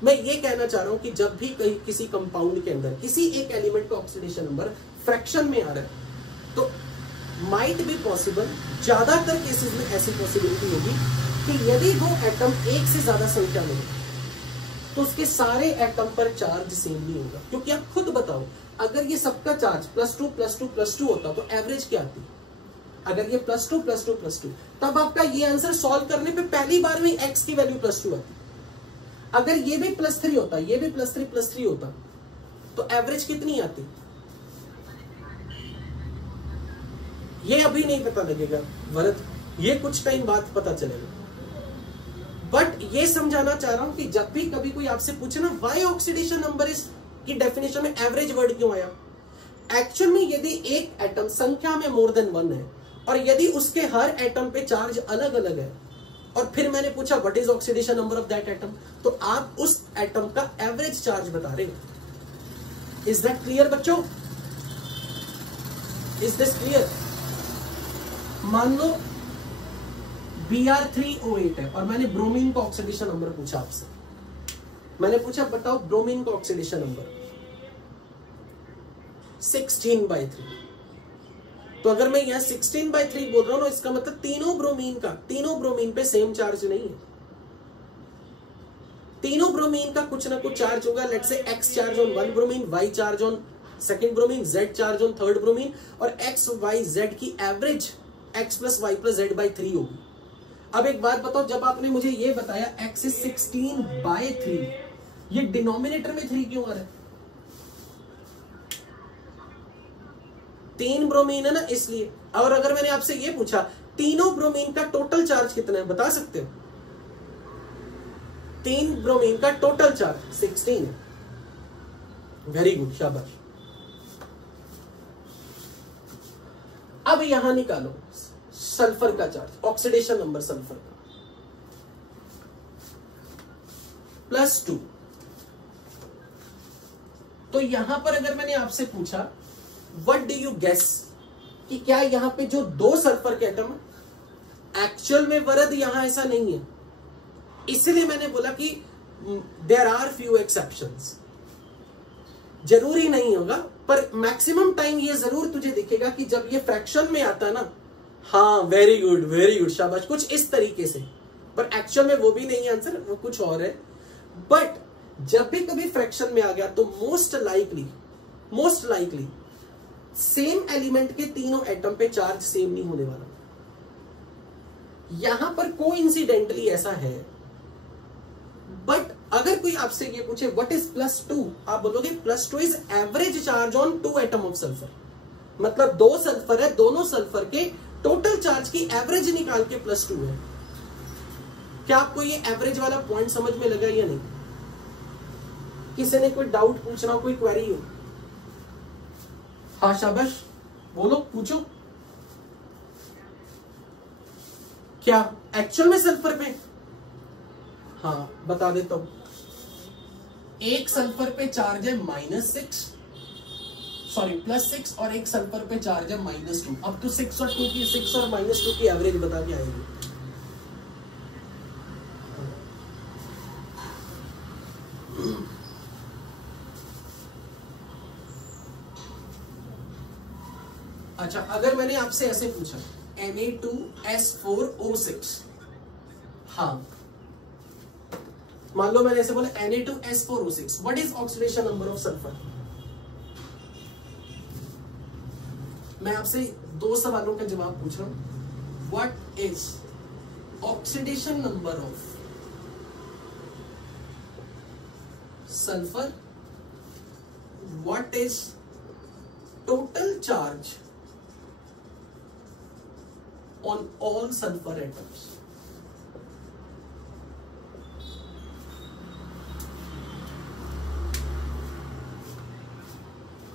मैं ये कहना चाह रहा हूं कि जब भी कहीं किसी कंपाउंड के अंदर किसी एक एलिमेंट का ऑक्सीडेशन नंबर फ्रैक्शन में आ रहा है तो माइट बी पॉसिबल, ज्यादातर केसेस में ऐसी पॉसिबिलिटी होगी कि यदि वो एटम एक से ज्यादा संख्या में हो तो उसके सारे एटम पर चार्ज सेम नहीं होगा। क्योंकि आप खुद बताओ, अगर ये सबका चार्ज +2 +2 +2 होता तो एवरेज क्या आती? अगर ये +2 +2 +2, तब आपका ये आंसर सॉल्व करने पे पहली बार में x की वैल्यू +2 आती। अगर ये भी +3 होता, ये भी +3 होता, तो एवरेज कितनी आती? ये अभी नहीं पता लगेगा भरत, ये कुछ टाइम बाद पता चलेगा। बट ये समझाना चाह रहा हूं कि जब भी कभी कोई आपसे पूछे ना व्हाई ऑक्सीडेशन नंबर इज की डेफिनेशन में एवरेज वर्ड क्यों आया, एक्चुअल में यदि एक एटम संख्या में मोर देन 1 है और यदि उसके हर एटम पे चार्ज अलग अलग है और फिर मैंने पूछा what is oxidation number of that atom, तो आप उस एटम का एवरेज चार्ज बता रहे हो। इज दैट क्लियर बच्चों? Is this clear? मान लो Br3O8 है और मैंने ब्रोमीन का ऑक्सीडेशन नंबर पूछा आपसे। मैंने पूछा बताओ ब्रोमीन का ऑक्सीडेशन नंबर 16/3। तो अगर मैं यहां 16/3 बोल रहा हूं ना, इसका मतलब तीनों ब्रोमीन पे सेम चार्ज नहीं है। तीनों ब्रोमीन का कुछ ना कुछ चार्ज होगा। Let's say X charge on 1 bromine, Y charge on 2nd bromine, Z charge on 3rd bromine, और X Y Z की एवरेज X + Y + Z/3 होगी। अब एक बात बताओ, जब आपने मुझे ये बताया X is 16/3, ये डिनोमिनेटर में 3 क्यों आ रहा है? 3 ब्रोमीन है ना, इसलिए। और अगर मैंने आपसे ये पूछा तीनों ब्रोमीन का टोटल चार्ज कितना है, बता सकते हो? 3 ब्रोमीन का टोटल चार्ज 16 है। वेरी गुड, शाबाश। अब यहां निकालो सल्फर का चार्ज, ऑक्सीडेशन नंबर सल्फर का +2। तो यहां पर अगर मैंने आपसे पूछा व्हाट डू यू गेस कि क्या यहां पे जो 2 सल्फर के एटम, एक्चुअल में वरद यहां ऐसा नहीं है, इसलिए मैंने बोला कि देयर आर फ्यू एक्सेप्शंस। जरूरी नहीं होगा पर मैक्सिमम टाइम ये जरूर तुझे दिखेगा कि जब ये फ्रैक्शन में आता है ना, हाँ वेरी गुड शाबाश, कुछ इस तरीके से, पर एक्चुअल में वो भी नहीं है आंसर, वो कुछ और है। बट जब भी कभी फ्रैक्शन में आ गया तो मोस्ट लाइकली सेम एलिमेंट के तीनों एटम पे चार्ज सेम नहीं होने वाला। यहां पर कोइंसिडेंटली ऐसा है। बट अगर कोई आपसे ये पूछे व्हाट इज +2, आप बोलोगे +2 is average charge on 2 atom of sulphur. मतलब 2 सल्फर है, दोनों सल्फर के टोटल चार्ज की एवरेज निकाल के +2 है। क्या आपको ये एवरेज वाला पॉइंट समझ में लगा या नहीं? किसी ने कोई डाउट पूछना, कोई क्वेरी हो? हाँ शाबाश, बोलो, पूछो। क्या एक्चुअल में सल्फर पे? हाँ बता देता हूं। एक सल्फर पे चार्ज है -6 और एक सल्फर पे चार्ज है -2। अब तो 6 और -2 की एवरेज बता के आएगी। अच्छा, अगर मैंने आपसे ऐसे पूछा Na2S4O6, हाँ मान लो मैंने ऐसे बोला Na2S4O6, what is oxidation number of sulphur? मैं आपसे 2 सवालों का जवाब पूछ रहा हूं। What is oxidation number of sulphur? What is total charge on all sulphur atoms?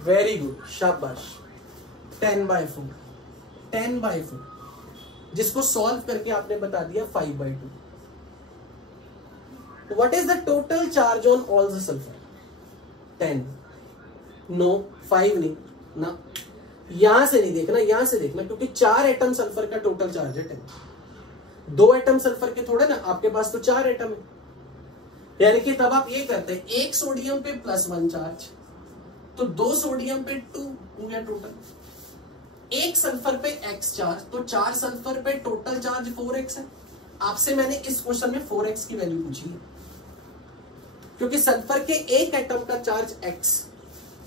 Very good, शाबाश। 10/4 जिसको सॉल्व करके आपने बता दिया 5/2। What is the total charge on all the sulphur? 10। No 5 नहीं ना, यहां से नहीं देखना, यहां से देखना, क्योंकि 4 एटम सल्फर का टोटल चार्ज है 10। 2 एटम सल्फर के थोड़े ना, आपके पास तो 4 एटम है, यानी कि तब आप ये करते हैं, 1 सोडियम पे +1 चार्ज, तो 2 सोडियम पे 2 हो गया टोटल। 1 सल्फर पे x चार्ज, तो 4 सल्फर पे टोटल चार्ज 4x है। आपसे मैंने इस क्वेश्चन में 4x की वैल्यू पूछी है, क्योंकि सल्फर के 1 एटम का चार्ज x,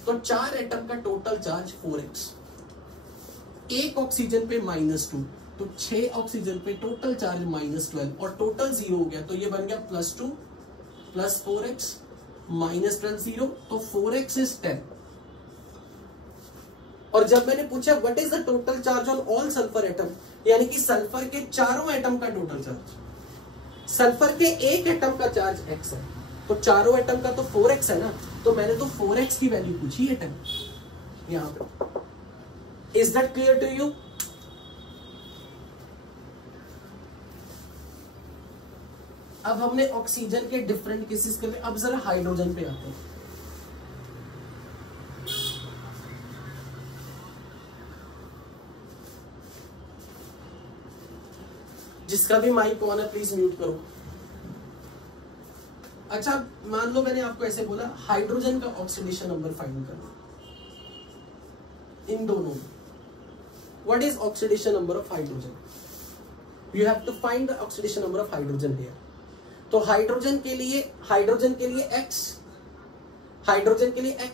तो 4 एटम का टोटल चार्ज 4x। 1 ऑक्सीजन पे -2, तो 6 ऑक्सीजन पे टोटल चार्ज -12, और टोटल 0 हो गया, तो ये बन गया +2 + 4x -12 0, तो 4x इज 10। और जब मैंने पूछा what is the total charge on all sulphur atom, यानी कि सल्फर के चारों एटम का टोटल चार्ज, सल्फर के 1 एटम का चार्ज x है, तो चारों एटम का तो 4x है ना, तो मैंने तो 4x की वैल्यू पूछी है 10 यहां पे। Is that clear to you? अब हमने ऑक्सीजन के डिफरेंट केसेस कर लिए, अब जरा हाइड्रोजन पे आते हैं। जिसका भी माइक ऑन है प्लीज म्यूट करो। अच्छा, मान लो मैंने आपको ऐसे बोला हाइड्रोजन का ऑक्सीडेशन नंबर फाइंड करो इन दोनों में। What is oxidation number of hydrogen? You have to find the oxidation number of hydrogen here. तो हाइड्रोजन के लिए x, हाइड्रोजन के लिए x।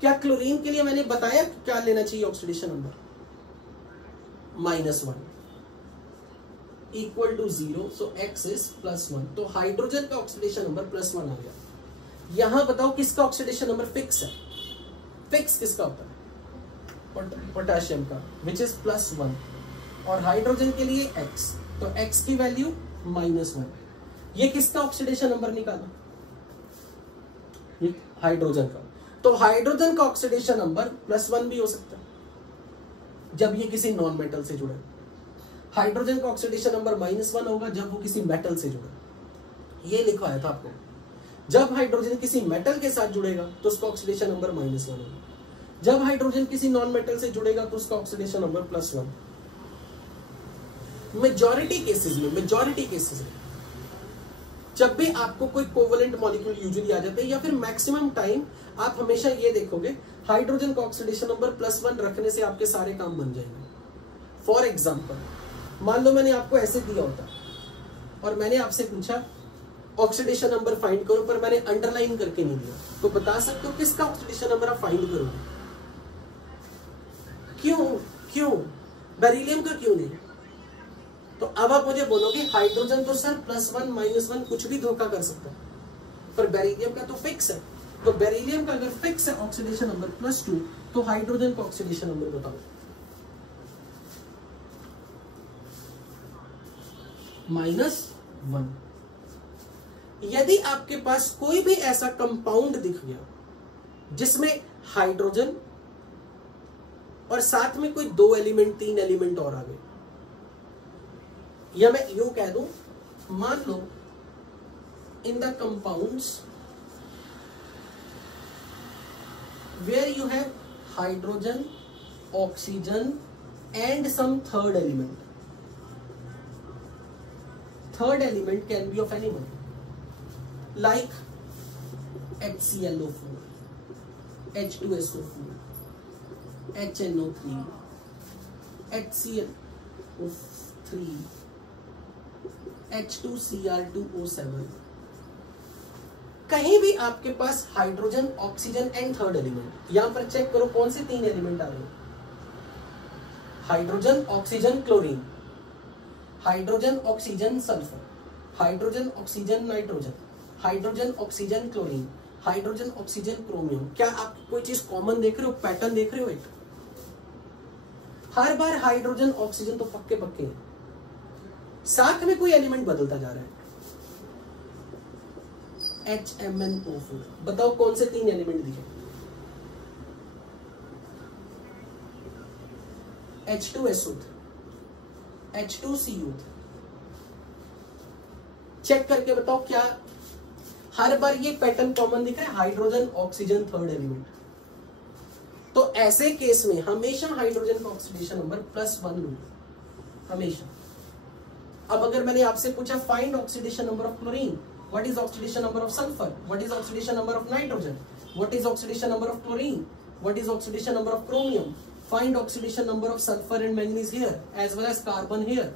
क्या क्लोरीन के लिए मैंने बताया क्या लेना चाहिए oxidation number? -1 equal to 0, so x is +1। तो हाइड्रोजन का ऑक्सीडेशन नंबर +1 आ गया। यहां बताओ किसका ऑक्सीडेशन नंबर फिक्स है? फिक्स किसका होता है? पोटेशियम का, विच इज +1, और हाइड्रोजन के लिए x, तो x की वैल्यू -1। ये किसका ऑक्सीडेशन नंबर निकाला? ये हाइड्रोजन का। तो हाइड्रोजन का ऑक्सीडेशन नंबर +1 भी हो सकता है जब ये किसी नॉन मेटल से जुड़े। हाइड्रोजन का ऑक्सीडेशन नंबर -1 होगा जब वो किसी मेटल से जुड़े। ये लिखवाया था आपको। जब हाइड्रोजन किसी मेटल के साथ जुड़ेगा तो उसका ऑक्सीडेशन नंबर -1 होगा। जब हाइड्रोजन किसी नॉन मेटल से जुड़ेगा तो उसका ऑक्सीडेशन नंबर +1। मेजॉरिटी केसेस में जब भी आपको कोई कोवलेंट मॉलिक्यूल यूजुअली आ जाते हैं, या फिर मैक्सिमम टाइम आप हमेशा ये देखोगे हाइड्रोजन का ऑक्सीडेशन नंबर +1 रखने से आपके सारे काम बन जाएंगे। फॉर एग्जाम्पल, मान लो मैंने आपको ऐसे दिया होता और मैंने आपसे पूछा ऑक्सीडेशन नंबर फाइंड करो, पर मैंने अंडरलाइन करके नहीं दिया, तो बता सकते हो किसका ऑक्सीडेशन नंबर आप फाइंड करोगे? क्यों बेरिलियम का क्यों नहीं? तो अब आप मुझे बोलोगे हाइड्रोजन तो सर +1 -1 कुछ भी धोखा कर सकता है, पर बेरिलियम का तो फिक्स है। तो बेरिलियम का अगर फिक्स है ऑक्सीडेशन नंबर +2, तो हाइड्रोजन का ऑक्सीडेशन नंबर बताओ। -1। यदि आपके पास कोई भी ऐसा कंपाउंड दिख गया जिसमें हाइड्रोजन और साथ में कोई 2 एलिमेंट 3 एलिमेंट और आ गए, या मैं यूं कह दूं, मान लो in the compounds where you have hydrogen, oxygen and some third element. Third element can be of any one, like HClO4, H2SO4, HNO3, HClO3, H2Cr2O7। कहीं भी आपके पास hydrogen, oxygen and third element, यहां पर चेक करो कौन से 3 element आ रहे हैं? Hydrogen, oxygen, chlorine, hydrogen, oxygen, sulphur, hydrogen, oxygen, nitrogen, hydrogen, oxygen, chlorine, hydrogen, oxygen, chromium. क्या आप कोई चीज कॉमन देख रहे हो, पैटर्न देख रहे हो? एक हर बार हाइड्रोजन, ऑक्सीजन तो पक्के पक्के हैं, साथ में कोई एलिमेंट बदलता जा रहा है। HMnO4, बताओ कौन से 3 एलिमेंट दिखे? H2SO3, H2CO3। चेक करके बताओ क्या हर बार ये पैटर्न कॉमन दिख रहा है? Hydrogen, oxygen, third element. तो ऐसे केस में हमेशा हाइड्रोजन का ऑक्सीडेशन नंबर +1 लूंगा हमेशा। अब अगर मैंने आपसे पूछा find oxidation number of chlorine, what is oxidation number of sulphur, what is oxidation number of nitrogen, what is oxidation number of chlorine, what is oxidation number of chromium, find oxidation number of sulphur and manganese here as well as carbon here,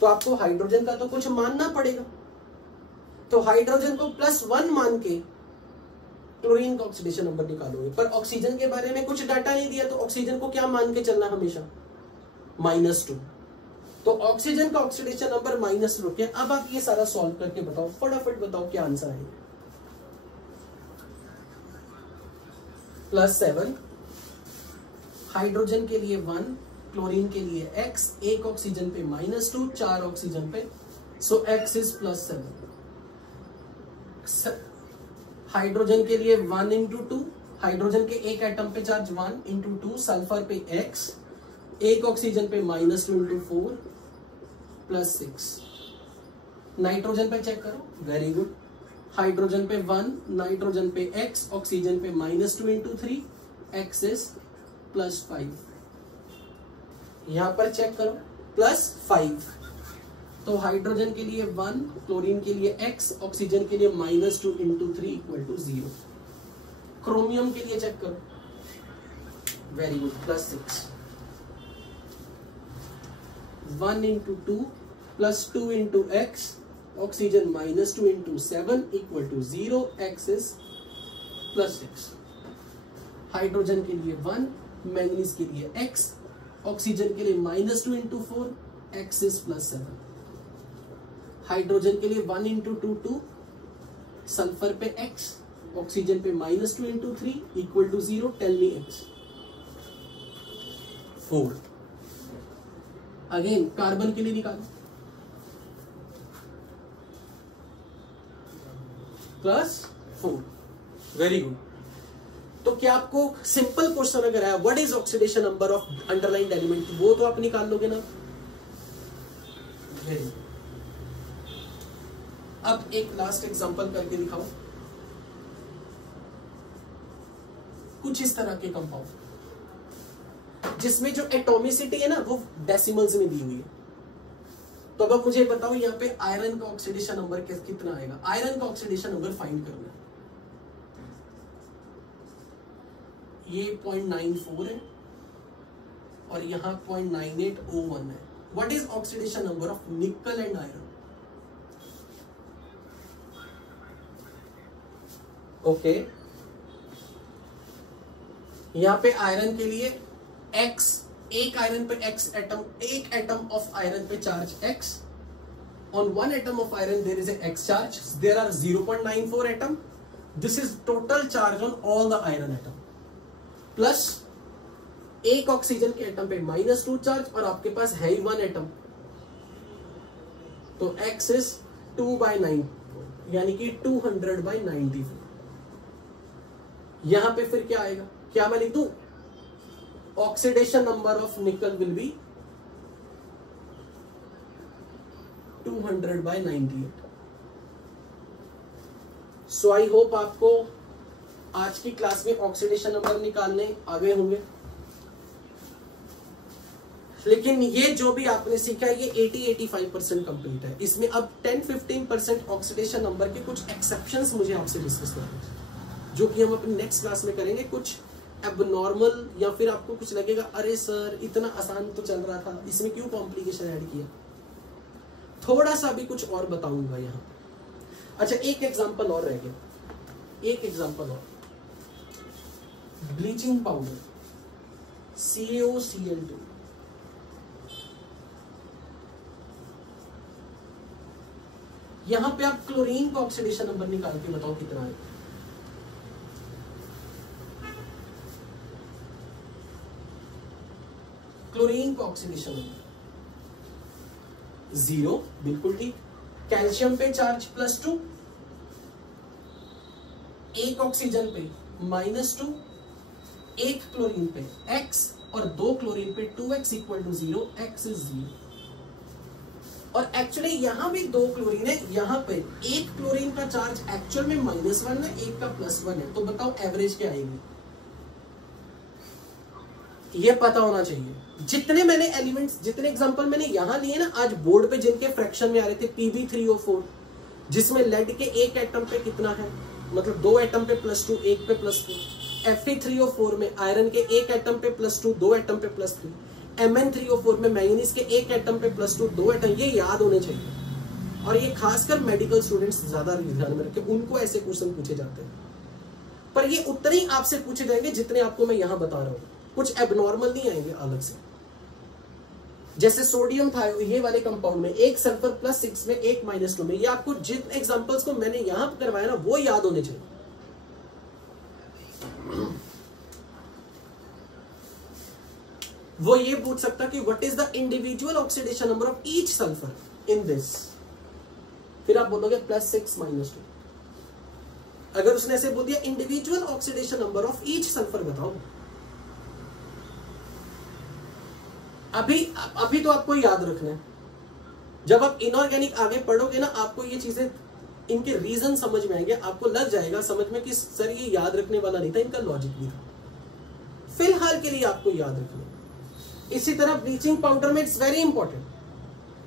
तो आपको hydrogen का तो कुछ मानना पड़ेगा। तो hydrogen को +1 मान के क्लोरीन का ऑक्सीडेशन नंबर निकालोगे, पर ऑक्सीजन के बारे में कुछ डाटा नहीं दिया, तो ऑक्सीजन को क्या मान के चलना हमेशा, -2। तो ऑक्सीजन का ऑक्सीडेशन नंबर -2 के। अब आप ये सारा सॉल्व करके बताओ, फटाफट बताओ क्या आंसर है। +7, हाइड्रोजन के लिए 1, क्लोरीन के लिए x, एक ऑक्सीजन पे -2, 4 ऑक्सीजन पे, सो x इज +7। हाइड्रोजन के लिए 1 × 2, हाइड्रोजन के एक एटम पे चार्ज 1 × 2, सल्फर पे x, एक ऑक्सीजन पे -2 × 4 +6। नाइट्रोजन पे चेक करो, वेरी गुड। हाइड्रोजन पे 1, नाइट्रोजन पे x, ऑक्सीजन पे -2 × 3, x इज +5। यहां पर चेक करो +5। तो हाइड्रोजन के लिए 1, क्लोरीन के लिए x, ऑक्सीजन के लिए -2 × 3 = 0। क्रोमियम के लिए चेक करो, very good, +6। 1 × 2 +2 × x, oxygen -2 × 7 = 0, x is +6। Hydrogen के लिए 1, मैंगनीज के लिए x, ऑक्सीजन के लिए -2 × 4, x इज +7। हाइड्रोजन के लिए 1 × 2 2, सल्फर पे x, ऑक्सीजन पे -2 × 3 = 0, tell me x। 4। Again carbon के लिए निकालो, +4, वेरी गुड। तो क्या आपको सिंपल क्वेश्चन अगर आया what is oxidation number of underlined element, वो तो आप निकाल लोगे ना, वेरी गुड। अब एक लास्ट एग्जांपल करके दिखाओ। कुछ इस तरह के कंपाउंड जिसमें जो एटॉमिसिटी है ना वो डेसिमल्स में दी हुई है। तो अब मुझे बताओ यहाँ पे आयरन का ऑक्सीडेशन नंबर कितना आएगा। आयरन का ऑक्सीडेशन नंबर फाइंड करना है। ये 0.94 है और यहाँ 0.9801 है। What is oxidation number of निकल एंड आयरन? ओके, यहां पे आयरन के लिए x, एक आयरन पे x एटम, एक एटम ऑफ आयरन पे charge x, on one atom of iron there is a x charge, there are 0.94 atom, this is total charge on all the iron atom, plus एक oxygen के atom पे -2 charge और आपके पास है ही 1 atom, तो x is 2/9 यानी कि 200/94। यहां पे फिर क्या आएगा, क्या मैं लिख दूं, ऑक्सीडेशन नंबर ऑफ निकल will be 200/98। So I hope आपको आज की क्लास में ऑक्सीडेशन नंबर निकालने आ गए होंगे। लेकिन ये जो भी आपने सीखा है ये 80-85% कंप्लीट है। इसमें अब 10-15% ऑक्सीडेशन नंबर के कुछ एक्सेप्शंस मुझे आपसे डिस्कस करना है, जो कि हम अपनी नेक्स्ट क्लास में करेंगे। कुछ एबनॉर्मल या फिर आपको कुछ लगेगा अरे सर इतना आसान तो चल रहा था, इसमें क्यों कॉम्प्लिकेशन ऐड किया, थोड़ा सा भी कुछ और बताऊंगा यहाँ। अच्छा, एक एग्जांपल और रह गया, एक एग्जांपल और, ब्लीचिंग पाउडर CaOCl2। यहां पे आप क्लोरीन का ऑक्सीडेशन नंबर निकाल के बताओ कितना है। क्लोरीन का ऑक्सीडेशन नंबर 0, बिल्कुल ठीक। कैल्शियम पे चार्ज +2, एक ऑक्सीजन पे -2, एक क्लोरीन पे x और 2 क्लोरीन पे 2x = 0, x इज 0। और एक्चुअली यहां भी 2 क्लोरीन है, यहां पे एक क्लोरीन का चार्ज एक्चुअल में -1 है, एक का +1 है, तो बताओ एवरेज क्या आएगी। ये पता होना चाहिए। जितने मैंने एलिमेंट्स, जितने एग्जांपल मैंने यहां लिए ना आज बोर्ड पे, जिनके फ्रैक्शन में आ रहे थे Pb3O4, जिसमें लेड के एक एटम पे कितना है, मतलब 2 एटम पे +2, एक पे +2। Fe3O4 में आयरन के एक एटम पे +2, 2 एटम पे +3। Mn3O4 में मैंगनीज के एक एटम पे +2, 2 एटम। ये याद होने चाहिए, और ये खासकर मेडिकल स्टूडेंट्स ज्यादा ध्यान में रखें, उनको ऐसे क्वेश्चन पूछे जाते हैं। पर ये उतने ही आपसे पूछे जाएंगे जितने आपको मैं यहां बता रहा हूं, कुछ एबनॉर्मल नहीं आएंगे अलग से। जैसे सोडियम था ये वाले कंपाउंड में, एक सल्फर +6 में, एक -2 में। ये आपको जिन एग्जांपल्स को मैंने यहां करवाया ना वो याद होने चाहिए। वो ये पूछ सकता कि what is the individual oxidation number of each sulphur in this, फिर आप बोलोगे +6 -2। अगर उसने ऐसे बोल दिया individual oxidation number of each sulphur बताओ, अभी तो आपको याद रखना है। जब आप इनऑर्गेनिक आगे पढ़ोगे ना, आपको ये चीजें, इनके रीजन समझ में आएंगे, आपको लग जाएगा समझ में कि सर ये याद रखने वाला नहीं था, इनका लॉजिक भी था। फिलहाल के लिए आपको याद रखना। इसी तरह ब्लीचिंग पाउडर में इट्स वेरी इंपॉर्टेंट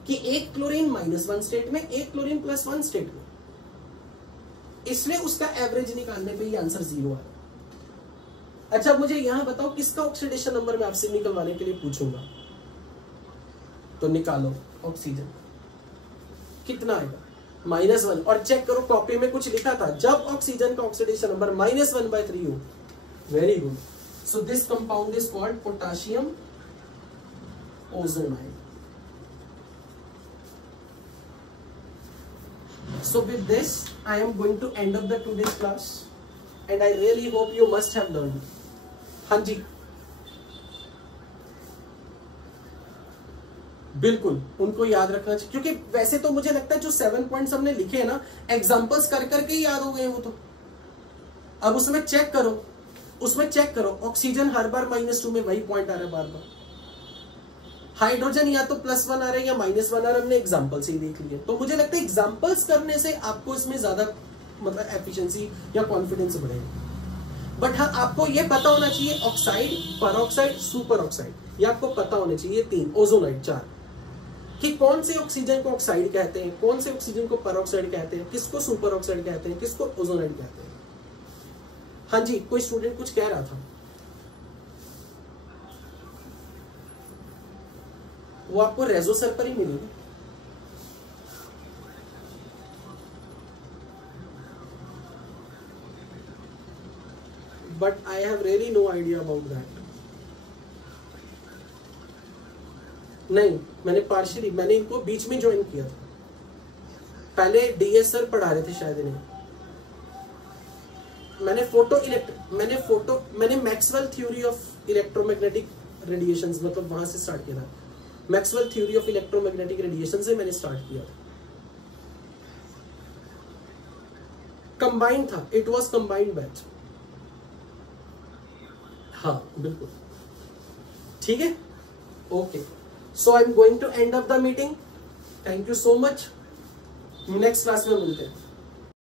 कि एक क्लोरीन -1 स्टेट में, एक क्लोरीन +1 स्टेट में, इसलिए उसका एवरेज निकालने पे ये आंसर 0 है। अच्छा मुझे यहां बताओ किसका ऑक्सीडेशन नंबर मैं आपसे निकलवाने के लिए पूछूंगा, तो निकालो ऑक्सीजन कितना आएगा, -1। और चेक करो कॉपी में कुछ लिखा था, जब ऑक्सीजन का ऑक्सीडेशन नंबर -1/3 हो। Very good. So this compound is called potassium ozonide. So with this, I am going to end up the today's class, and I really hope you must have learned. हाँ जी, बिल्कुल उनको याद रखना चाहिए, क्योंकि वैसे तो मुझे लगता है जो 7 पॉइंट्स हमने लिखे हैं ना, एग्जांपल्स कर करके ही याद हो गए वो तो। अब उसमें चेक करो, ऑक्सीजन हर बार -2 में वही पॉइंट आ रहा है बार बार। हाइड्रोजन या तो +1 आ रहा है या -1 आ रहा है, हमने एग्जांपल से ही देख लिए। तो मुझे लगता है एग्जांपल्स करने से आपको इसमें ज्यादा मतलब एफिशिएंसी या कॉन्फिडेंस बढ़ेगा। बट हाँ, आपको ये पता होना चाहिए ऑक्साइड, परऑक्साइड, सुपर ऑक्साइड, ये आपको पता होने चाहिए। 3 ओजोनाइड, 4 कि कौन से ऑक्सीजन को ऑक्साइड कहते हैं, कौन से ऑक्सीजन को परऑक्साइड कहते हैं, किसको सुपर ऑक्साइड कहते हैं, किसको ओजोनाइड कहते हैं। हाँ जी, कोई स्टूडेंट कुछ कह रहा था, वो आपको रेजो सर पर ही मिलेगी। But I have really no idea about that. नहीं, मैंने इनको बीच में ज्वाइन किया था। पहले डीएस सर पढ़ा रहे थे शायद इन्हें। मैंने Maxwell theory of electromagnetic radiations, मतलब वहां से स्टार्ट किया था। Maxwell theory of electromagnetic radiation से मैंने स्टार्ट किया था। कंबाइंड था, इट वाज कंबाइंड बैच। हाँ बिल्कुल, ठीक है, okay. So I am going to end up the meeting. Thank you so much. Next class में मिलते हैं।